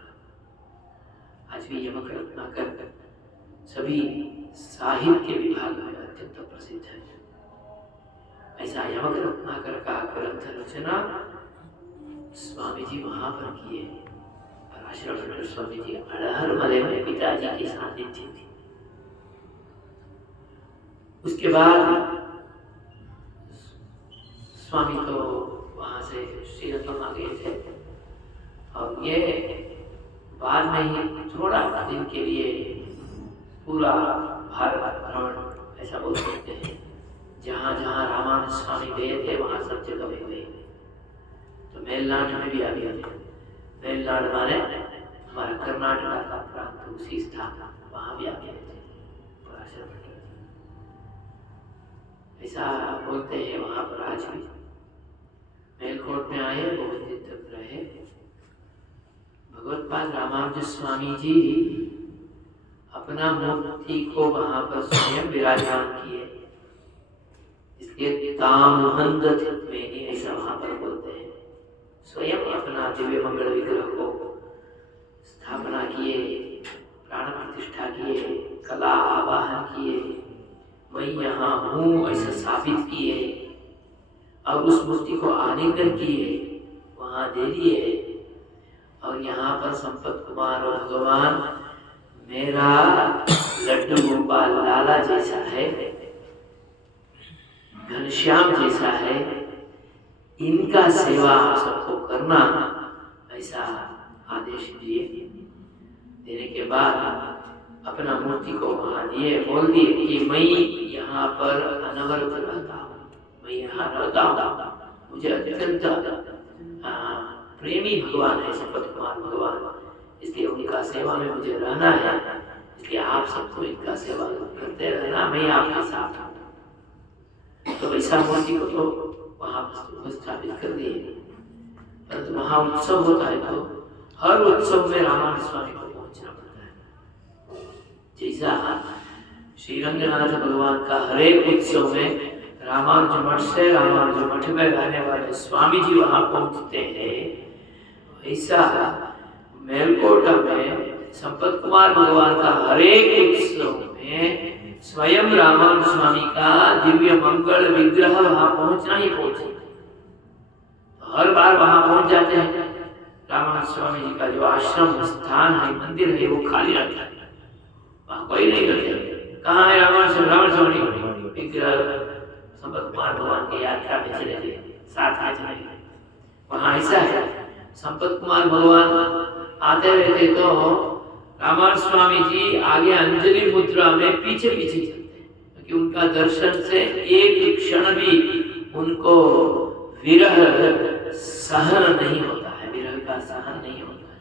आज भी यमक रत्नाकर सभी साहित्य विभाग में अत्यंत प्रसिद्ध है। ऐसा यमक रत्नाकर का ग्रंथ रचना स्वामी जी वहां पर किए। आश्रम स्वामी जी अड़हर मले में पिताजी की सानिध्य थी। उसके बाद स्वामी तो वहां से श्रीरंगम आ गए थे, और ये बाद में ही थोड़ा दिन के लिए पूरा भारत भ्रमण ऐसा बोल सकते हैं। जहाँ जहाँ रामानंद स्वामी गए थे वहाँ सब जगह में गए। तो मेलनाड में भी आ गए थे। मेलनाड माने हमारा कर्नाटक का प्रांत, उसी स्थान वहाँ भी आ गए थे। ऐसा बोलते हैं वहाँ पर आज भी। मेलकोट में आए, बहुत दिन तक रहे। भगवत्पाद रामानुज स्वामी जी अपना मूर्ति को वहां पर स्वयं विराजमान किए, इसलिए तामुहंद में ऐसा वहां पर बोलते हैं। स्वयं अपना दिव्य मंगल विग्रह को स्थापना किए, प्राण प्रतिष्ठा किए, कला आवाहन किए, मैं यहाँ हूँ ऐसा साबित किए, और उस मूर्ति को आलिंगन किए, वहां दे दिए। और यहाँ पर संपत कुमार और भगवान मेरा लड्डू गोपाल लाला जैसा है, घनश्याम जैसा है, इनका सेवा आप सबको करना, ऐसा आदेश दिए। देने के बाद अपना मूर्ति को वहां दिए, बोल दिए कि मैं यहाँ पर अनवरत रहता हूँ, मैं यहाँ रहता हूँ, मुझे अत्यंत प्रेमी भगवान है संपत कुमार भगवान, इसलिए उनका सेवा में मुझे रहना है, इसलिए आप सबको इनका सेवा करते रहना, मैं आपके साथ हूँ। तो वैसा मूर्ति को तो वहाँ स्थापित कर दिए। परंतु वहाँ उत्सव होता है तो हर उत्सव में रामानंद स्वामी को पहुँचना पड़ता है। जैसा श्रीरंगनाथ भगवान का हर एक उत्सव में रामानुज मठ से रामानुज मठ में रहने वाले स्वामी जी वहाँ पहुँचते हैं, ऐसा मेलकोट में संपत कुमार भगवान का हर एक उत्सव में स्वयं रामानुज स्वामी का दिव्य मंगल विग्रह वहां पहुंचना ही पहुंचे। तो हर बार वहां पहुंच जाते हैं। रामानुज स्वामी जी का जो आश्रम स्थान है, मंदिर है, वो खाली रहता है, वहां कोई नहीं रहते। कहाँ है रामानुज स्वामी विग्रह? संपत कुमार भगवान की यात्रा में चले गए, साथ में चले गए। वहां ऐसा है, संपत कुमार भगवान आते रहते तो रामानुज स्वामी जी आगे अंजलि मुद्रा में पीछे पीछे चलते हैं, क्योंकि उनका दर्शन से एक क्षण भी उनको विरह सहन नहीं होता है, विरह का सहन नहीं होता है।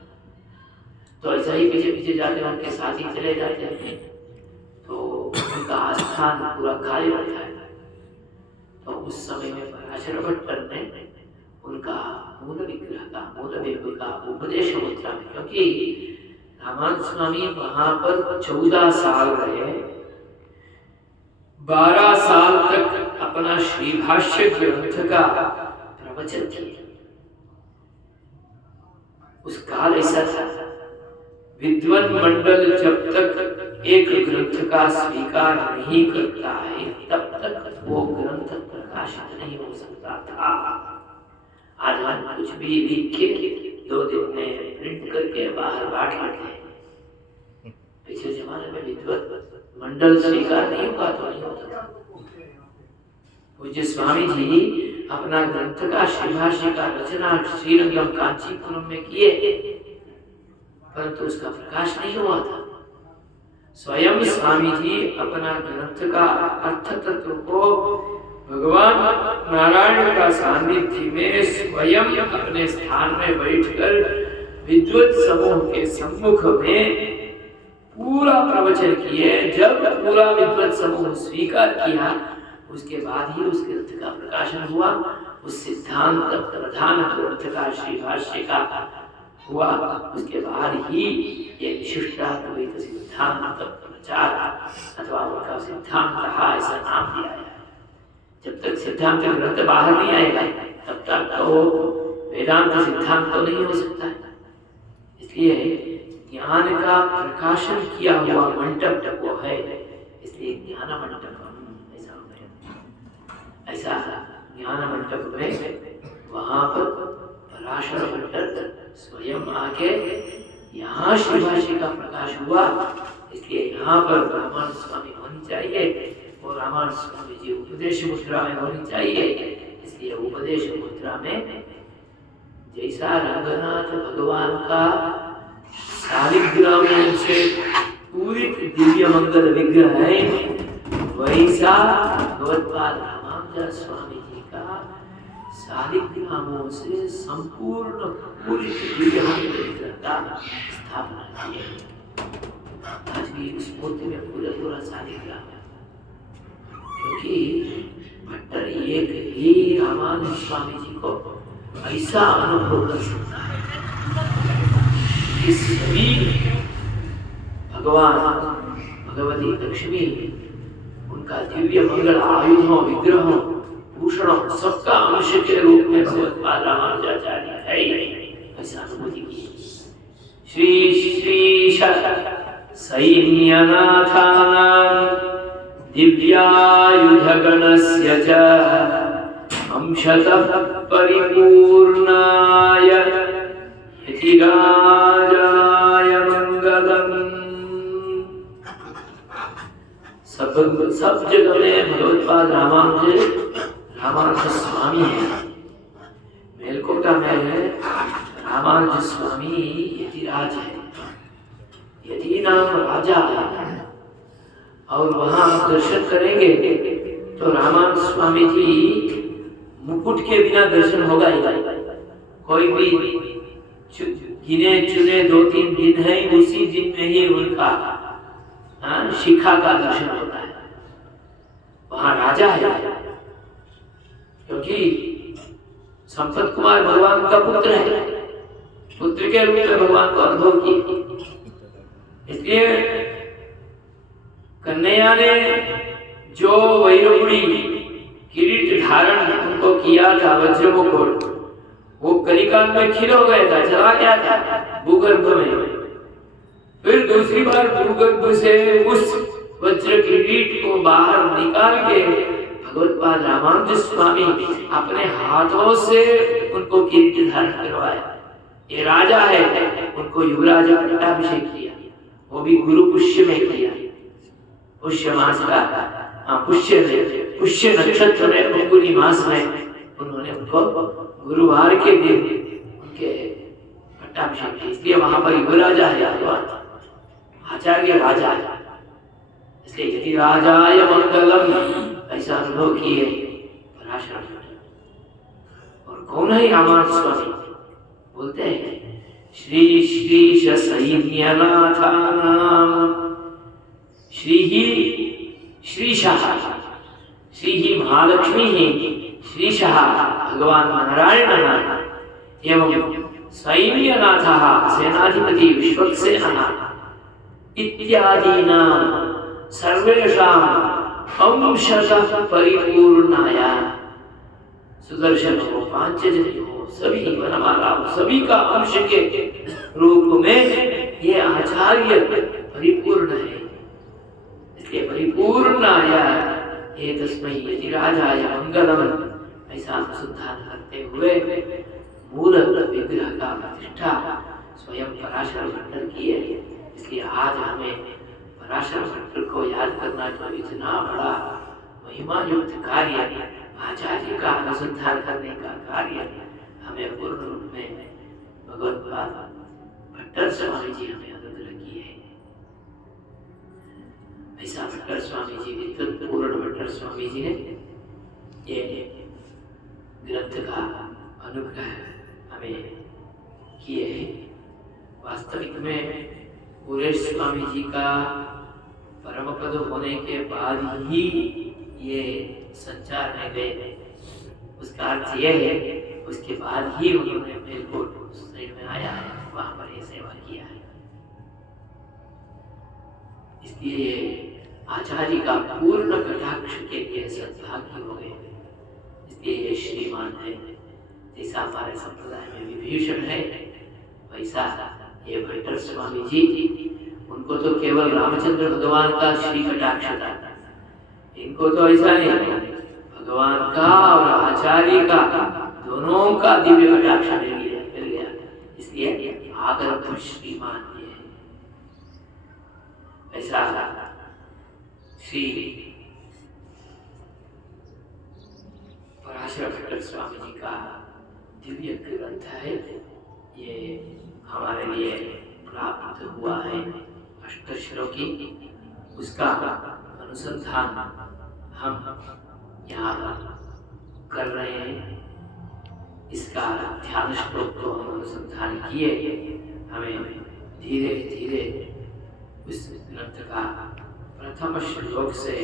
तो ऐसा ही पीछे पीछे जाते हैं, उनके साथ ही चले जाते हैं, तो उनका आस्थान पूरा खाली रहता है। तो उस समय में पराशर भट्टर ने उनका मूल विग्रह का, मूल बिंब का उपदेश मुद्रा में, क्योंकि रामानंद स्वामी वहां पर 14 साल रहे, 12 साल तक अपना श्री भाष्य ग्रंथ का प्रवचन किया। उस काल ऐसा था, विद्वान मंडल जब तक एक ग्रंथ का स्वीकार नहीं करता है तब तक वो ग्रंथ प्रकाशित नहीं हो सकता था। आज हम कुछ भी लिख के 2 दिन में प्रिंट करके बाहर बांट लेते हैं। पिछले जमाने में विद्वान मंडल स्वीकार नहीं हुआ तो नहीं होता था। पूज्य स्वामी जी अपना ग्रंथ का श्री भाष्य का रचना श्रीरंगम कांचीपुरम में किए, परंतु उसका प्रकाश नहीं हुआ था। स्वयं स्वामी जी अपना ग्रंथ का अर्थ तत्व को भगवान नारायण का सानिध्य में स्वयं अपने स्थान में बैठकर विद्वत समूह के सम्मुख में पूरा प्रवचन किए। जब पूरा विद्वत समूह स्वीकार किया, उसके बाद ही उस ग्रंथ का प्रकाशन हुआ। उस सिद्धांत प्रधान ग्रंथ का श्री भाष्य का हुआ, उसके बाद ही ये विशिष्टाद्वैत सिद्धांत प्रचार अथवा उनका सिद्धांत कहा, ऐसा नाम दिया है। जब तक सिद्धांत ग्रंथ बाहर नहीं आएगा तब तक तो वेदांत सिद्धांत तो नहीं हो सकता है। इसलिए ज्ञान का प्रकाशन किया हुआ मंडप वो है, इसलिए ज्ञान मंडप ऐसा ज्ञान मंडप में वहां पर पराशर भट्टर स्वयं आके यहाँ श्री भाष्य का प्रकाश हुआ। इसलिए यहाँ पर रामानंद स्वामी होनी चाहिए और रामानंद स्वामी जी उपदेश मुद्रा में होनी चाहिए। इसलिए उपदेश मुद्रा में जैसा रंगनाथ भगवान का शालिग्राम से पूरित दिव्य मंगल विग्रह है, वैसा भगवत्पाद रामानुज स्वामी जी का शालिग्रामों से संपूर्ण पूरित दिव्य मंगल विग्रह का स्थापना की है। आज भी उस मूर्ति में पूरा शालिग्राम है, क्योंकि भट्टर एक ही रामानंद स्वामी जी को ऐसा अनुभव कर सकता है कि सभी भगवान भगवती लक्ष्मी उनका दिव्य मंगल आयुधों विग्रहों भूषणों सबका अंश के रूप में भगवत्पाद रामानुजाचार्य है, ऐसा अनुभूति की। श्री श्री सैन्यनाथानां दिव्यायुधगणस्य च अंशतः परिपूर्णाय यतिराजाय मंगलम्। सब जगह में भगवत्पाद रामानुज स्वामी है। मेलकोटा में है रामानुज स्वामी यतिराज है, यति नाम राजा है। और वहां आप दर्शन करेंगे तो रामानंद स्वामी जी मुकुट के बिना दर्शन होगा ही नहीं। कोई भी गिने चुने 2-3 दिन है, उसी दिन में ही उनका शिखा का दर्शन होता है। वहां राजा है, क्योंकि संपत कुमार भगवान का पुत्र है, पुत्र के रूप में भगवान को अनुभव किया। इसलिए कन्हैया ने जो वैरमुड़ी किरीट धारण उनको किया था वज्र मुकुट, वो कलिकाल में खिल हो गया था, चला गया था भूगर्भ में। फिर दूसरी बार भूगर्भ से उस वज्र किरीट को बाहर निकाल के भगवत्पाद रामानुज स्वामी अपने हाथों से उनको किरीट धारण करवाया। ये राजा है, उनको युवराज पट्टाभिषेक किया, वो भी गुरु पुष्य में किया। पुष्य मास का पुष्य नक्षत्र में फल्गुनी मास में उन्होंने उनको गुरुवार के दिन उनके पट्टाभिषेक किया। इसलिए वहां पर युवराजा है, आचार्य राजा है। इसलिए यदि राजाय मंगलम ऐसा अनुभव किए पराशर। और कौन है रामानंद स्वामी? बोलते हैं श्री श्रीश सैन्यनाथानां श्रीः श्रीशः श्रीः महालक्ष्मीः श्रीशः भगवान नारायणः एवं सैन्यनाथः सेनाधिपति विश्वक्सेनः इत्यादीनां सर्वेषां अंशतः परिपूर्णाय सुदर्शन हो, पांचजन्य हो, सभी वनमाला हो, सभी का अंश के रूप में ये आचार्य परिपूर्ण है। इसलिए परिपूर्णाय एतस्मै यतिराजाय मंगलम ऐसा अनुसंधान करते हुए मूल विग्रह का प्रतिष्ठा स्वयं पराशर भट्टर की है। इसलिए आज हमें पराशर भट्टर को याद करना जो इतना बड़ा महिमा युक्त कार्य, आचार्य का अनुसंधान करने का कार्य हमें पूर्ण रूप में भगवत्पाद भट्टर स्वामी जी हमें अनुग्रह किए हैं। ऐसा भट्टर स्वामी जी, विद्वत पूर्ण भट्टर स्वामी जी ने ये ग्रंथ का अनुग्रह हमें किए हैं। वास्तविक में पूरे स्वामी जी का परम पद होने के बाद ही ये संचार में गए, उसका अर्थ यह है उसके बाद ही उन्होंने मेलकोट साइड में आया है, वहां पर ये सेवा किया है। इसलिए आचार्य का पूर्ण कटाक्ष के लिए सद्भाग्य हो गए। इसलिए ये श्रीमान है, जैसा हमारे संप्रदाय में विभीषण है वैसा ये भट्टर स्वामी जी, उनको तो केवल रामचंद्र भगवान का श्री कटाक्ष था, इनको तो ऐसा नहीं, भगवान का और आचार्य का दोनों का दिव्य कटाक्ष मिल गया। इसलिए आकर श्रीमान ये ऐसा श्री पराशर भट्टर स्वामी जी का दिव्य ग्रंथ है। ये हमारे लिए प्राप्त हुआ है अष्टश्रो की, उसका अनुसंधान हम यहाँ कर रहे हैं। इसका ध्यान श्लोक को हम अनुसंधान किए, हमें धीरे धीरे उस ग्रंथ का प्रथम श्लोक से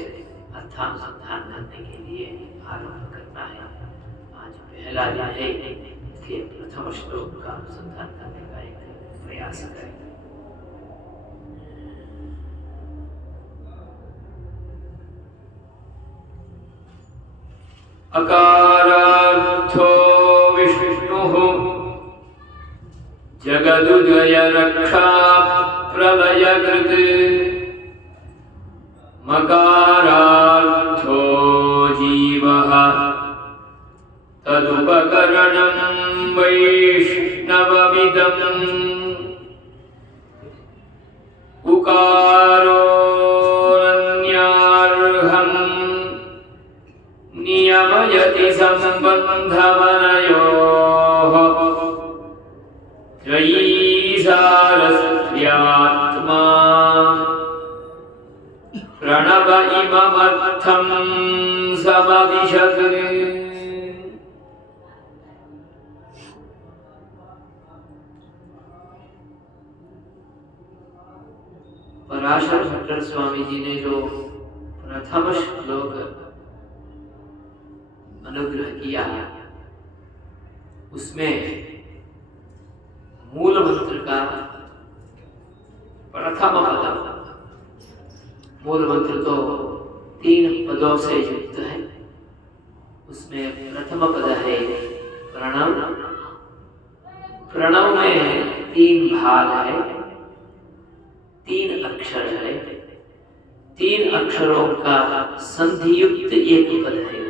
अर्थानुसंधान करने के लिए आरंभ करना है। आज पहला दिन है, इसलिए प्रथम श्लोक का अनुसंधान करने का एक प्रयास करें। अकारार्थो विष्णुः जगदुदय रक्षा प्रलयकृत् मकारार्थो जीवः तदुपकरणं वैष्णवमिदम् उकारोऽन्यार्हं नियमयति सम्बन्धमनयोः त्रयीसारस्त्र्यात्मा प्रणव इममर्थं समदिशत्। पराशर भट्टर स्वामी जी ने जो प्रथम श्लोक अनुग्रह किया, उसमें मूल मंत्र का प्रथम पद, मूल मंत्र तो 3 पदों से युक्त है, उसमें प्रथम पद है प्रणव। प्रणव में 3 भाग है, 3 अक्षर है, 3 अक्षरों का संधियुक्त एक पद है।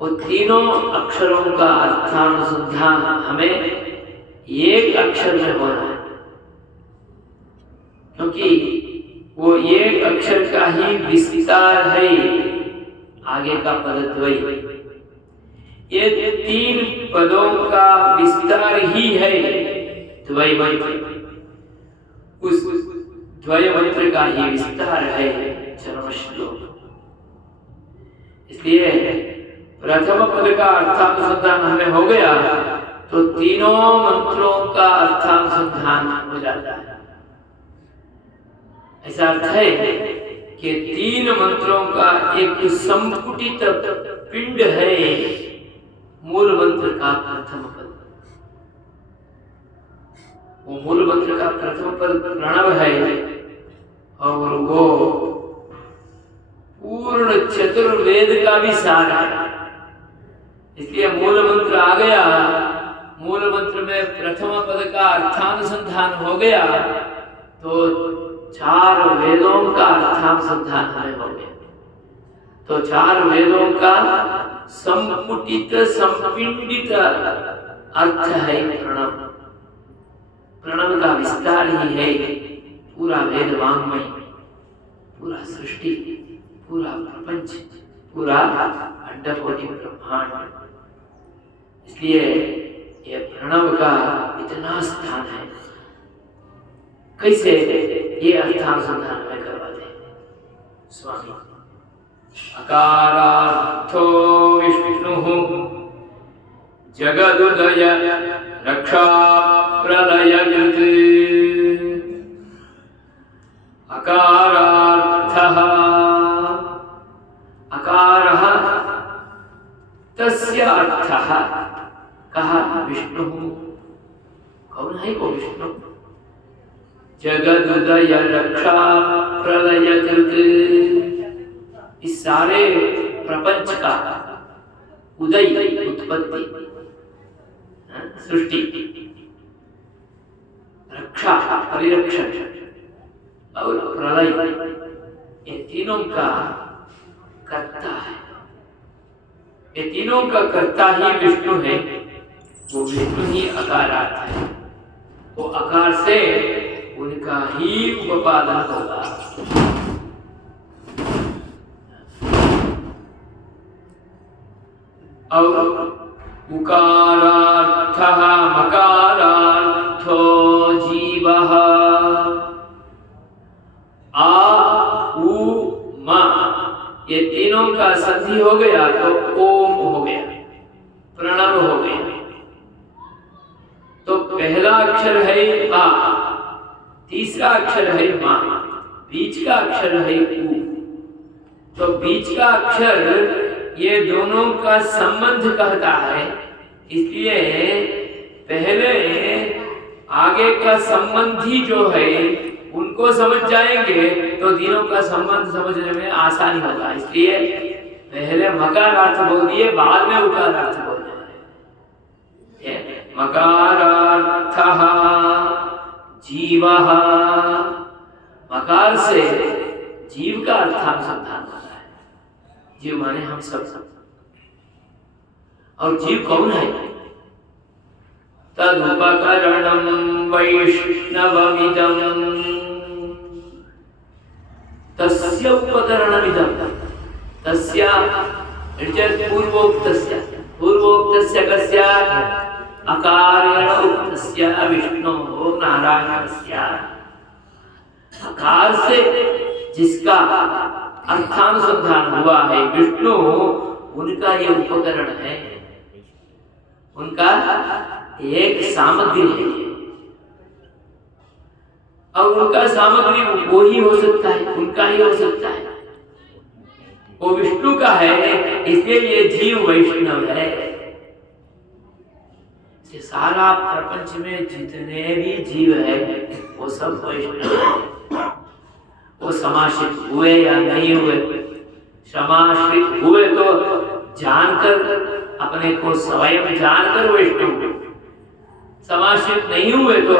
वो तीनों अक्षरों का अर्थानुसंधान हमें एक अक्षर में होना है, क्योंकि वो एक अक्षर का ही विस्तार है आगे का पदद्वय। ये 3 पदों का विस्तार ही है द्वय मंत्र, उस द्वय मंत्र का ही विस्तार है चरम श्लोक। इसलिए प्रथम पद का अर्थानुसंधान हमें हो गया तो तीनों मंत्रों का अर्थानुसंधान हो जाता है। ऐसा अर्थ है कि तीन मंत्रों का एक संपुटित पिंड है मूल मंत्र का प्रथम पद। वो मूल मंत्र का प्रथम पद प्रणव है और वो पूर्ण चतुर्वेद का भी सार है। इसलिए मूल मंत्र आ गया, मूल मंत्र में प्रथम पद का अर्थानुसंधान हो गया तो चार वेदों का अर्थानुसंधान हमें हो गया। तो चार वेदों का संपुटित संपिंडित अर्थ है प्रणव। प्रणव का विस्तार ही है पूरा वेद वाङ्मय, पूरा सृष्टि, पूरा प्रपंच, पूरा अंडकोटि ब्रह्मांड। इसलिए ये प्रणव का इतना स्थान है। कैसे ये अर्थानुसंधान में करवाते हैं स्वामी। अकारार्थो विष्णुः जगदुदय रक्षा प्रलयकृत्। अकारार्थः, अकारः तस्य अर्थः कहा विष्णुः। कौन है वो विष्णु? जगदुदय रक्षा प्रलयकृत्, इस सारे प्रपंच का उदय उत्पत्ति, सृष्टि, रक्षा परिरक्षण और प्रलय, ये तीनों का कर्ता है। ये तीनों का कर्ता ही विष्णु है। वो विष्णु ही अकारार्थ है। वो अकार से उनका ही उपादान होगा। और उकारार्थः मकारार्थो जीवः। आ उ म ये तीनों का संधि हो गया तो ओम हो गया, प्रणव हो गया। तो पहला अक्षर है आ, तीसरा अक्षर है मा, बीच का अक्षर है उ। तो बीच का अक्षर ये दोनों का संबंध कहता है। इसलिए पहले आगे का संबंधी जो है उनको समझ जाएंगे तो तीनों का संबंध समझने में आसानी होगा। इसलिए पहले मकारार्थ बोल दिए, बाद में उकारार्थ बोलने वाले। मकारार्थः जीवः, मकार से जीव का अर्थानुसंधान होता है। जीव माने हम सब। और जीव कौन है? तदुपकरणं वैष्णवमिदं, तस्य उपकरणमिदं, तस्य पूर्वोक्तस्य, पूर्वोक्तस्य कस्य? अकारेण उक्तस्य विष्णोः नारायणस्य। अकार से जिसका अर्थानुसंधान हुआ है विष्णु, उनका ये उपकरण है, उनका एक सामग्री है। और उनका सामग्री वो ही हो सकता है, उनका ही हो सकता है। वो विष्णु का है, इसलिए ये जीव वैष्णव है। ये सारा प्रपंच में जितने भी जीव है वो सब वैष्णव है। वो समाश्रित हुए या नहीं हुए, समाश्रित हुए तो जानकर, अपने को स्वयं जानकर वैष्णव हुए। समाश्रित नहीं हुए तो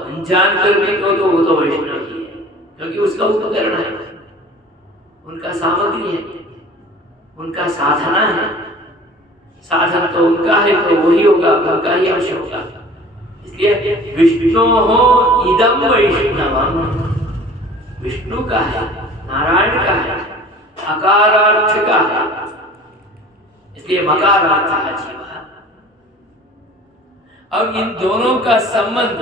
अनजान कर भी तो वो तो वैष्णव ही है, क्योंकि उसका उपकरण है, उनका सामग्री है, उनका साधना है। साधन तो उनका है तो वही होगा, उनका ही अंश होगा। इसलिए विष्णोः इदं वैष्णवम्, विष्णु का है, नारायण का है, अकारार्थ का है। इसलिए मकारार्थः जीवः। अब इन दोनों का संबंध,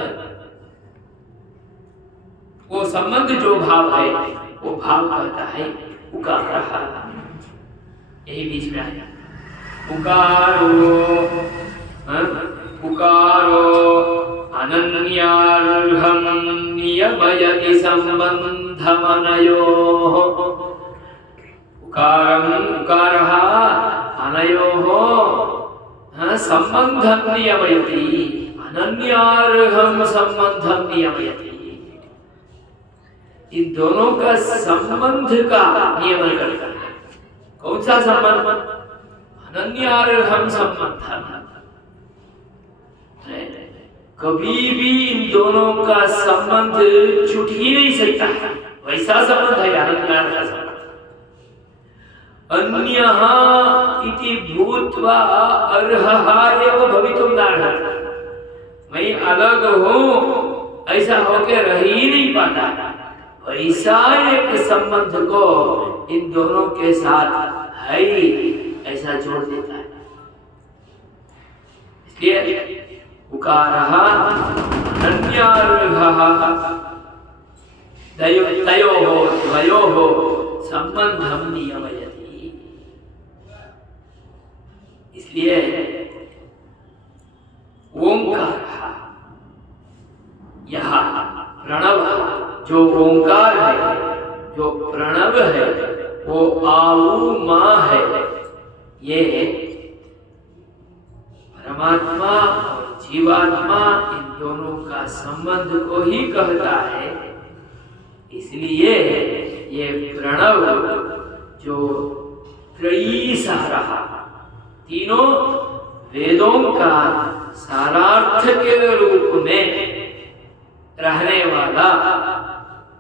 वो संबंध जो भाव है वो भाव कहता है उकारः। यही बीच में आया उकारो उकारो अनन्यार्हं नियमयति सम्बन्धमनयोः उकारः अनयोः सम्बन्धं नियमयति अनन्यार्हं सम्बन्धं नियमयति। इन दोनों का संबंध का नियमन करता है। कौन सा संबंध? अनन्यार्हं संबंध। कभी भी इन दोनों का संबंध छूट ही नहीं सकता है, वैसा संबंध है अनन्यार्ह का संबंध। अन्यः इति भूत्वा अर्हः एव भवितुं नार्हति। मैं अलग हूँ ऐसा होकर रह ही नहीं पाता, वैसा एक संबंध को इन दोनों के साथ है ऐसा जोड़ देता है। इसलिए उकारः अनन्यार्हः द्वयोः संबंधं नियमयति। इसलिए ओंकार यह प्रणव जो ओंकार है, जो प्रणव है, वो आऊ मां है। ये परमात्मा और जीवात्मा इन दोनों का संबंध को ही कहता है। इसलिए ये प्रणव जो त्रयी सारा, तीनों वेदों का सारार्थ के रूप में रहने वाला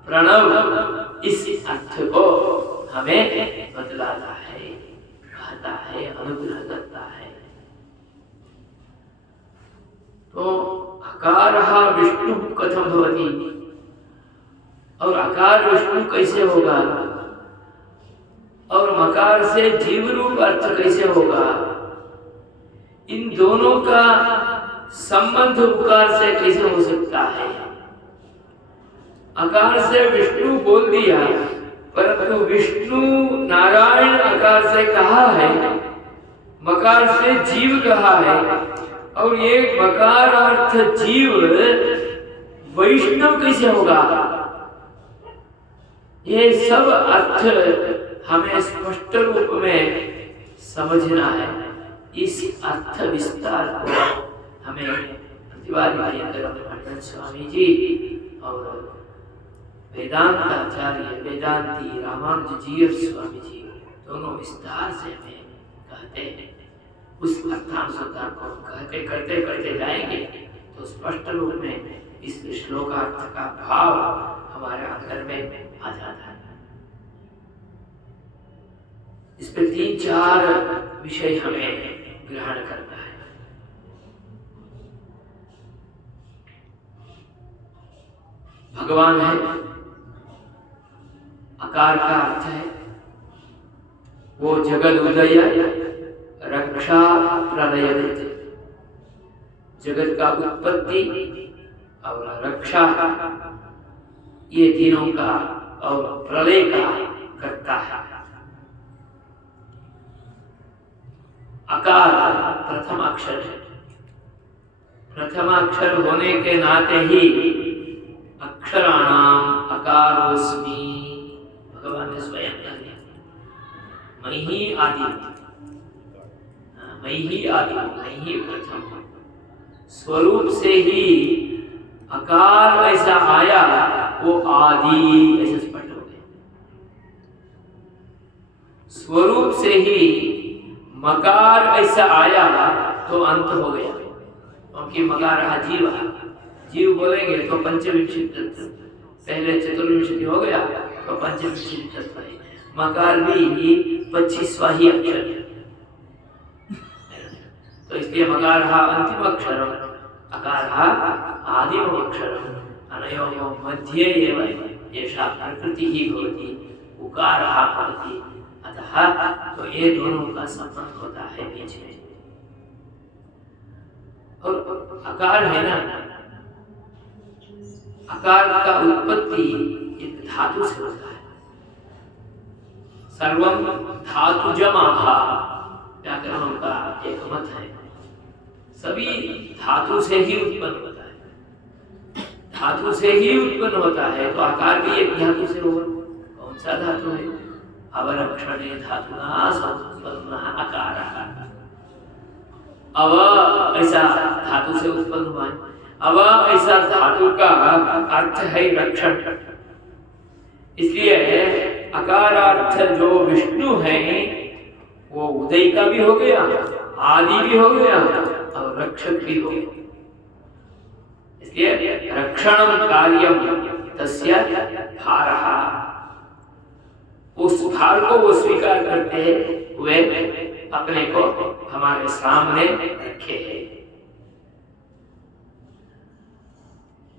प्रणव इस अर्थ को हमें बतलाता है, कहता है, अनुग्रह करता है। तो अकारः विष्णु कथम भवति, और आकार विष्णु कैसे होगा, और मकार से जीव रूप अर्थ कैसे होगा, इन दोनों का संबंध उकार से कैसे हो सकता है। आकार से विष्णु बोल दिया, परंतु विष्णु नारायण आकार से कहा है, मकार से जीव कहा है, और ये मकार अर्थ जीव वैष्णव कैसे होगा। ये सब अर्थ हमें स्पष्ट रूप में समझना है। इस अर्थ विस्तार को हमें प्रतिपादित स्वामी जी और वेदांताचार्य वेदांती रामानुज जी और स्वामी जी दोनों विस्तार से हमें कहते हैं। उस अर्थानुसार को कहते करते जाएंगे तो स्पष्ट रूप में इस श्लोकार्थ का भाव हमारे अंदर में आ जाता है। इस पे 3-4 विषय हमें ग्रहण करना है। भगवान है, आकार का अर्थ है वो जगत उदय रक्षा प्रलय, जगत का उत्पत्ति और रक्षा ये तीनों का और प्रलय का करता है। आकार प्रथम अक्षर है। प्रथम अक्षर होने के नाते ही अक्षराणाम अकारोस्मि भगवान ने स्वयं कहा, मैं ही आदि, मैं ही आदि, मैं ही प्रथम। स्वरूप से ही आकार ऐसा आया, वो आदि ऐसा स्पष्ट हो गया। स्वरूप से ही मकार ऐसा आया तो अंत हो गया, क्योंकि मकार जीव है। जीव बोलेंगे तो पंचविंशति तत्व, पहले चतुर्विंशति हो गया तो पंचविंशति तत्व है। मकार भी 25वां ही अक्षर है, तो इसलिए मकार अंतिम अक्षर, अकार आदिम अक्षर, अनयोः मध्ये एव एषा प्रकृति ही भवति, उकारः भवति। अतः तो ये दोनों का संबंध होता है बीच में। और आकार है ना, आकार का उत्पत्ति एक धातु से होता है। सर्वं धातुजमाः व्याकरणों का एक मत है। सभी धातु से ही उत्पन्न होता है, धातु से ही उत्पन्न होता है, तो आकार भी एक धातु से होगा। कौन सा धातु है? अवरक्षणे धातुना संपन्नः आकारः। अव ऐसा धातु से उत्पन्न हुआ है। अव ऐसा धातु का अर्थ है रक्षण, इसलिए अकारार्थ जो विष्णु है वो उदय का भी हो गया, आदि भी हो गया और रक्षक भी हो गया। इसलिए रक्षणम कार्यम तस्य भारः, उस भार को वो स्वीकार करते हुए अपने को हमारे सामने रखे हैं।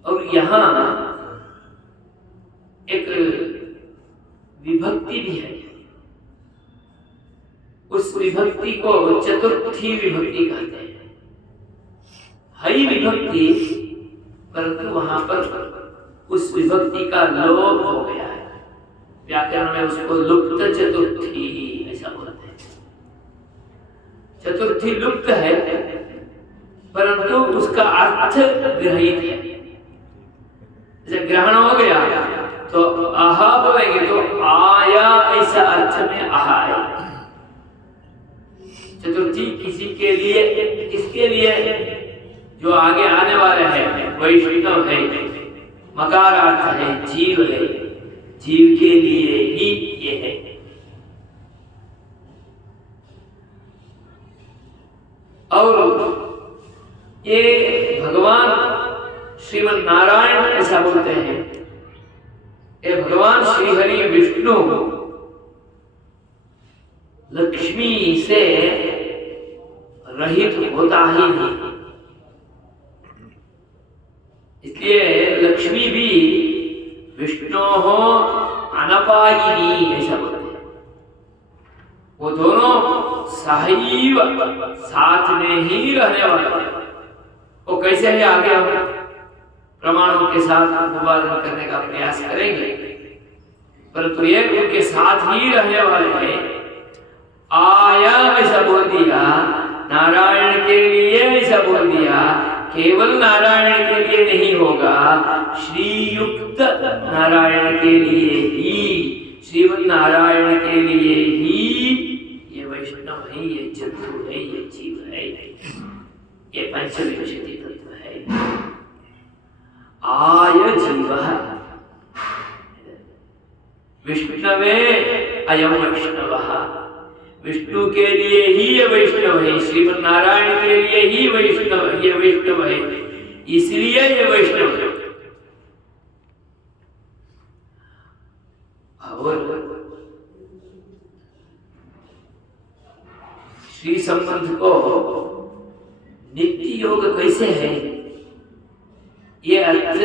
और यहाँ एक विभक्ति भी है, उस विभक्ति को चतुर्थी विभक्ति कहते हैं। हई विभक्ति, परंतु वहां पर उस विभक्ति का लोप हो गया है। व्याकरण में उसको लुप्त चतुर्थी ऐसा बोलते हैं। चतुर्थी लुप्त है परंतु उसका अर्थ ग्रहित है। जैसे ग्रहण हो गया तो आहा बोलेंगे तो आया, ऐसा अर्थ में आहा है। चतुर्थी किसी के लिए, इसके लिए जो आगे आने वाले है, वैष्णव है, मकारार्थ है, जीव है, जीव के लिए ही ये है। और ये भगवान श्रीमन नारायण ऐसा बोलते हैं, ये भगवान श्री हरि विष्णु लक्ष्मी से रहित होता ही नहीं, इसलिए लक्ष्मी भी विष्णु हो अनपायिनी ऐसा बोलते हैं। वो दोनों सहैव साथ में ही रहने वाले हैं। वो कैसे है आगे हम प्रमाणों के साथ अनुवादन करने का प्रयास करेंगे, परंतु ये उनके साथ ही रहने वाले हैं। आया ऐसा बोल दिया, नारायण के लिए ऐसा बोल दिया, केवल नारायण के लिए नहीं होगा, श्रीयुक्त नारायण के लिए ही, श्रीमन नारायण के लिए ही ये वैष्णव है, ये जंतु है, ये जीव है, ये पंचविंशति तत्व है। आय जीवः विष्णवे अयम वैष्णवः, विष्णु के लिए ही ये वैष्णव है, श्रीमन नारायण के लिए ही वैष्णव, ये वैष्णव है, इसलिए ये वैष्णव है। और श्री संबंध को नित्य योग कैसे है ये अर्थ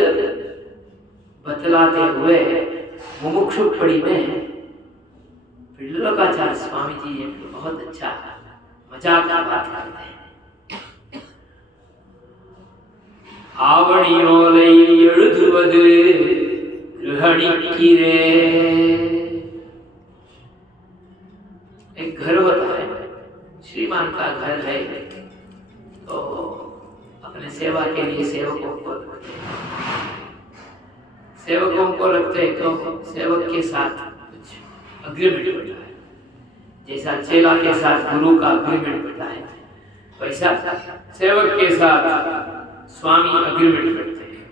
बतलाते हुए मुमुक्षु पड़ी में त्रिलोकाचार्य स्वामी जी एक बहुत अच्छा मजाक की बात करते हैं। आवणियोलै எழுதுவது गृहणिक्किरे, एक घर होता है, श्रीमान का घर है, तो अपने सेवा के लिए सेवकों को रखते हैं। सेवकों को रखते हैं तो सेवक के साथ कुछ अग्रीमेंट होता है, जैसा चेला के साथ गुरु का अग्रीमेंट होता है, वैसा सेवक के साथ स्वामी अग्रीमेंट करते हैं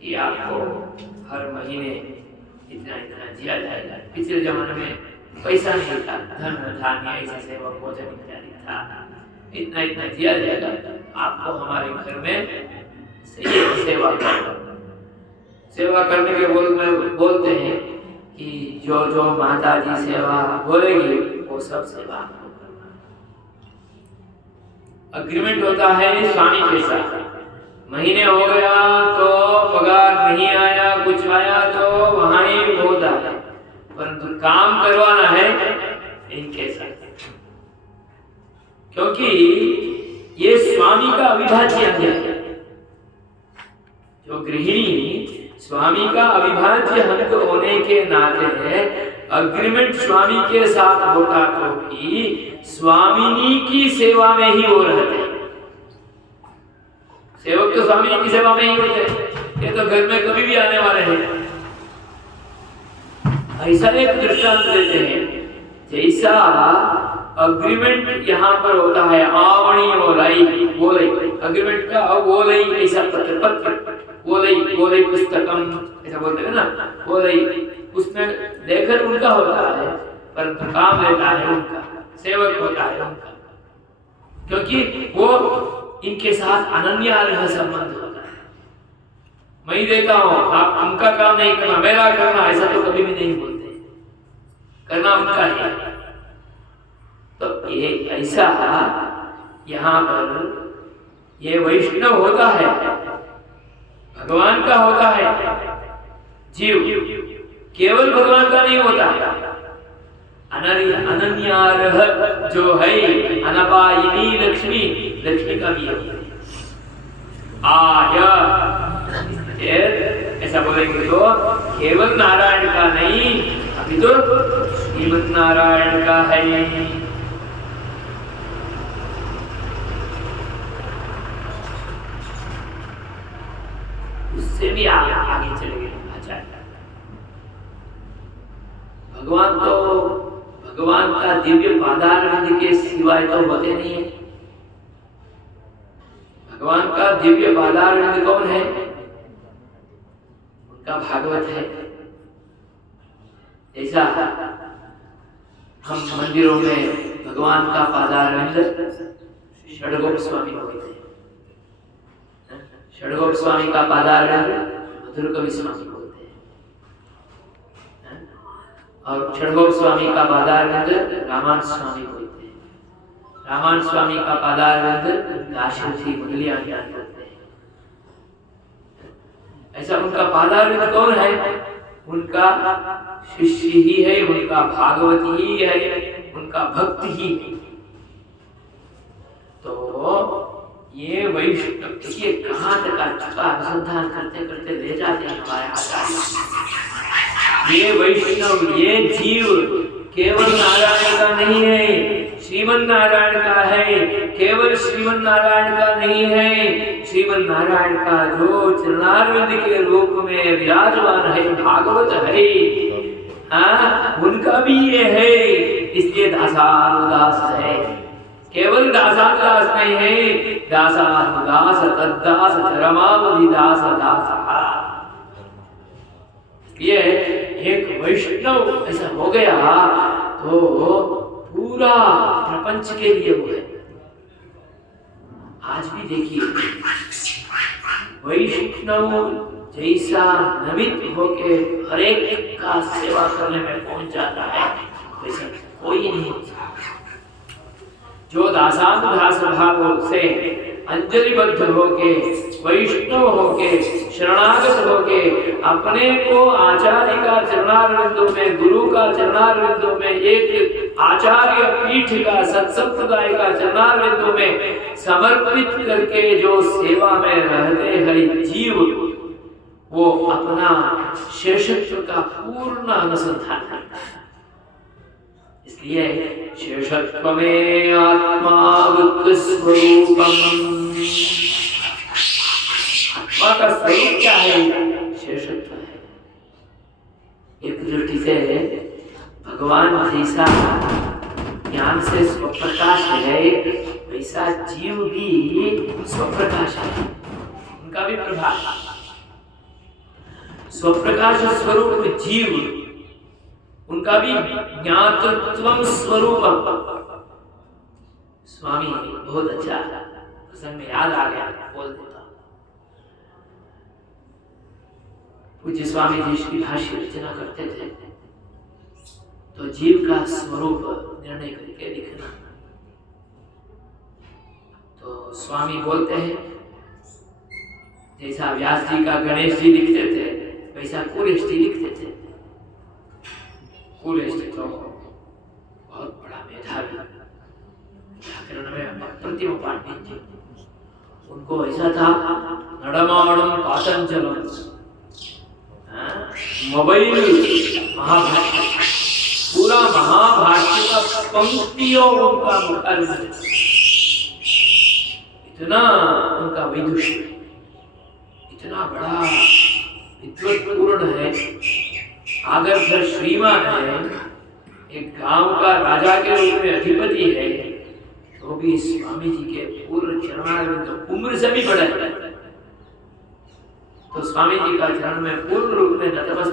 कि आपको हर महीने इतना इतना दिया जाएगा। पिछले जमाने में पैसा नहीं था, धन धान्य ऐसा सेवा भोजन इत्यादि था, इतना इतना दिया जाएगा, आपको हमारे घर में सेवा करना। सेवा करने के बोलते हैं कि जो जो माता जी सेवा बोलेगी वो सब सेवा आपको करना। अग्रीमेंट होता है स्वामी के साथ, महीने हो गया तो पगार नहीं आया, कुछ आया तो वहां ही होता है, परंतु काम करवाना है इनके साथ, क्योंकि ये स्वामी का अविभाज्य अंग है। जो गृहिणी स्वामी का अविभाज्य अंग होने के नाते अग्रीमेंट स्वामी के साथ होता तो भी स्वामिनी की सेवा में ही वो रहते हैं। सेवक तो स्वामी जी की सेवा में ही होते हैं, ये तो घर में कभी भी आने वाले हैं। ऐसा एक दृष्टांत देते हैं, जैसा अग्रीमेंट यहाँ पर होता है आवणी और आई गोलई, अग्रीमेंट का गोलई ऐसा पत्र गोलई पुस्तकम ऐसा बोलते हैं ना, गोलई उसमें लेखन उनका होता है परंतु काम लेता है उनका, सेवक होता है उनका, क्योंकि वो इनके साथ अनन्य संबंध होता है। मैं ही देता हूँ, आप उनका काम नहीं करना, मेरा करना, ऐसा तो कभी भी नहीं बोलते, करना उनका है। तो ये ऐसा यहाँ पर ये वैष्णव होता है, भगवान का होता है, जीव केवल भगवान का नहीं होता, अनन्यारह जो है अनपायिनी लक्ष्मी, लक्ष्मी का भी है। आया ऐसा बोलेंगे तो केवल नारायण का नहीं, अभी तो श्रीमद् नारायण का है। उससे भी आगे चले गए आचार्य। भगवान का दिव्य पादारविंद के सिवाय तो होते नहीं है। भगवान का दिव्य पादारविंद कौन है? उनका भागवत है। ऐसा हम मंदिरों में भगवान का पादारविंद षडगोप स्वामी बोलते हैं, षडगोप स्वामी का पादारविंद मधुर कवि स्वामी बोलते हैं, और षडगोप स्वामी का पादारविंद रामान स्वामी बोलते हैं, रामान स्वामी का पादारविंद दाशरथी मुरलिया ज्ञान बोलते हैं। ऐसा उनका पादारविंद कौन है? उनका शिष्य ही है, उनका भागवत ही है, उनका भक्त ही है। तो ये वैष्णव ये कहाँ तक अनुसंधान करते करते ले जाते हैं हमारे आचार्य। ये वैष्णव, ये जीव केवल नारायण का नहीं है, श्रीमन नारायण का है। केवल श्रीमन नारायण का नहीं है, श्रीमन नारायण का जो चरणारविंद के रूप में विराजमान है, भागवत है, हाँ उनका भी ये है। इसलिए दासानुदास है, केवल दासानुदास नहीं है, दासानुदास तद्दास चरमावधि दास दासा। ये एक वैष्णव ऐसा हो गया तो पूरा प्रपंच के लिए वो है। आज भी देखिए वैष्णव जैसा नमित होके हर एक का सेवा करने में पहुंच जाता है, वैसा कोई नहीं। जो दासानुदास भाव से अंजलिबद्ध होके, वैष्णव होके, शरणागत होके अपने को आचार्य का चरणारविंदों में, गुरु का चरणारविंदों में, एक आचार्य पीठ का सत्संप्रदाय का चरणारविंदों में समर्पित करके जो सेवा में रहते हैं जीव, वो अपना शेषत्व का पूर्ण अनुसंधान करता है। इसलिए शेषत्व में आत्मा स्वरूपम, आत्मा का स्वरूप क्या है? शेषत्व है। एक दृष्टि से भगवान जैसा ज्ञान से स्वप्रकाश है, वैसा जीव भी स्वप्रकाश है, उनका भी प्रभाव। स्वप्रकाश स्वरूप जीव, उनका भी ज्ञातृत्वम स्वरूपम। स्वामी बहुत अच्छा प्रसंग में याद आ गया, बोल देता। पूज्य स्वामी जी श्री भाष्य रचना करते थे तो जीव का स्वरूप निर्णय करके लिखना। तो स्वामी बोलते हैं जैसा व्यास जी का गणेश जी लिखते थे, वैसा कुलेश जी लिखते थे। कुलेश जी तो बहुत बड़ा मेधावी, व्याकरण में अप्रतिम पांडित्य। उनको ऐसा था नडमाणम पातंजलम, मोबाइल महाभाष्य, पूरा महाभाष्य का पंक्तियों उनका मुखारविंद, इतना उनका विदुषी। इतना बड़ा विद्वत्पूर्ण है, आदर्श श्रीमान है, एक गांव का राजा के रूप में अधिपति है, तो भी स्वामी जी के पूर्ण चरणारविंद उम्र से भी बड़ा है। तो स्वामी जी का चरण में पूर्ण रूप में नतमस्तक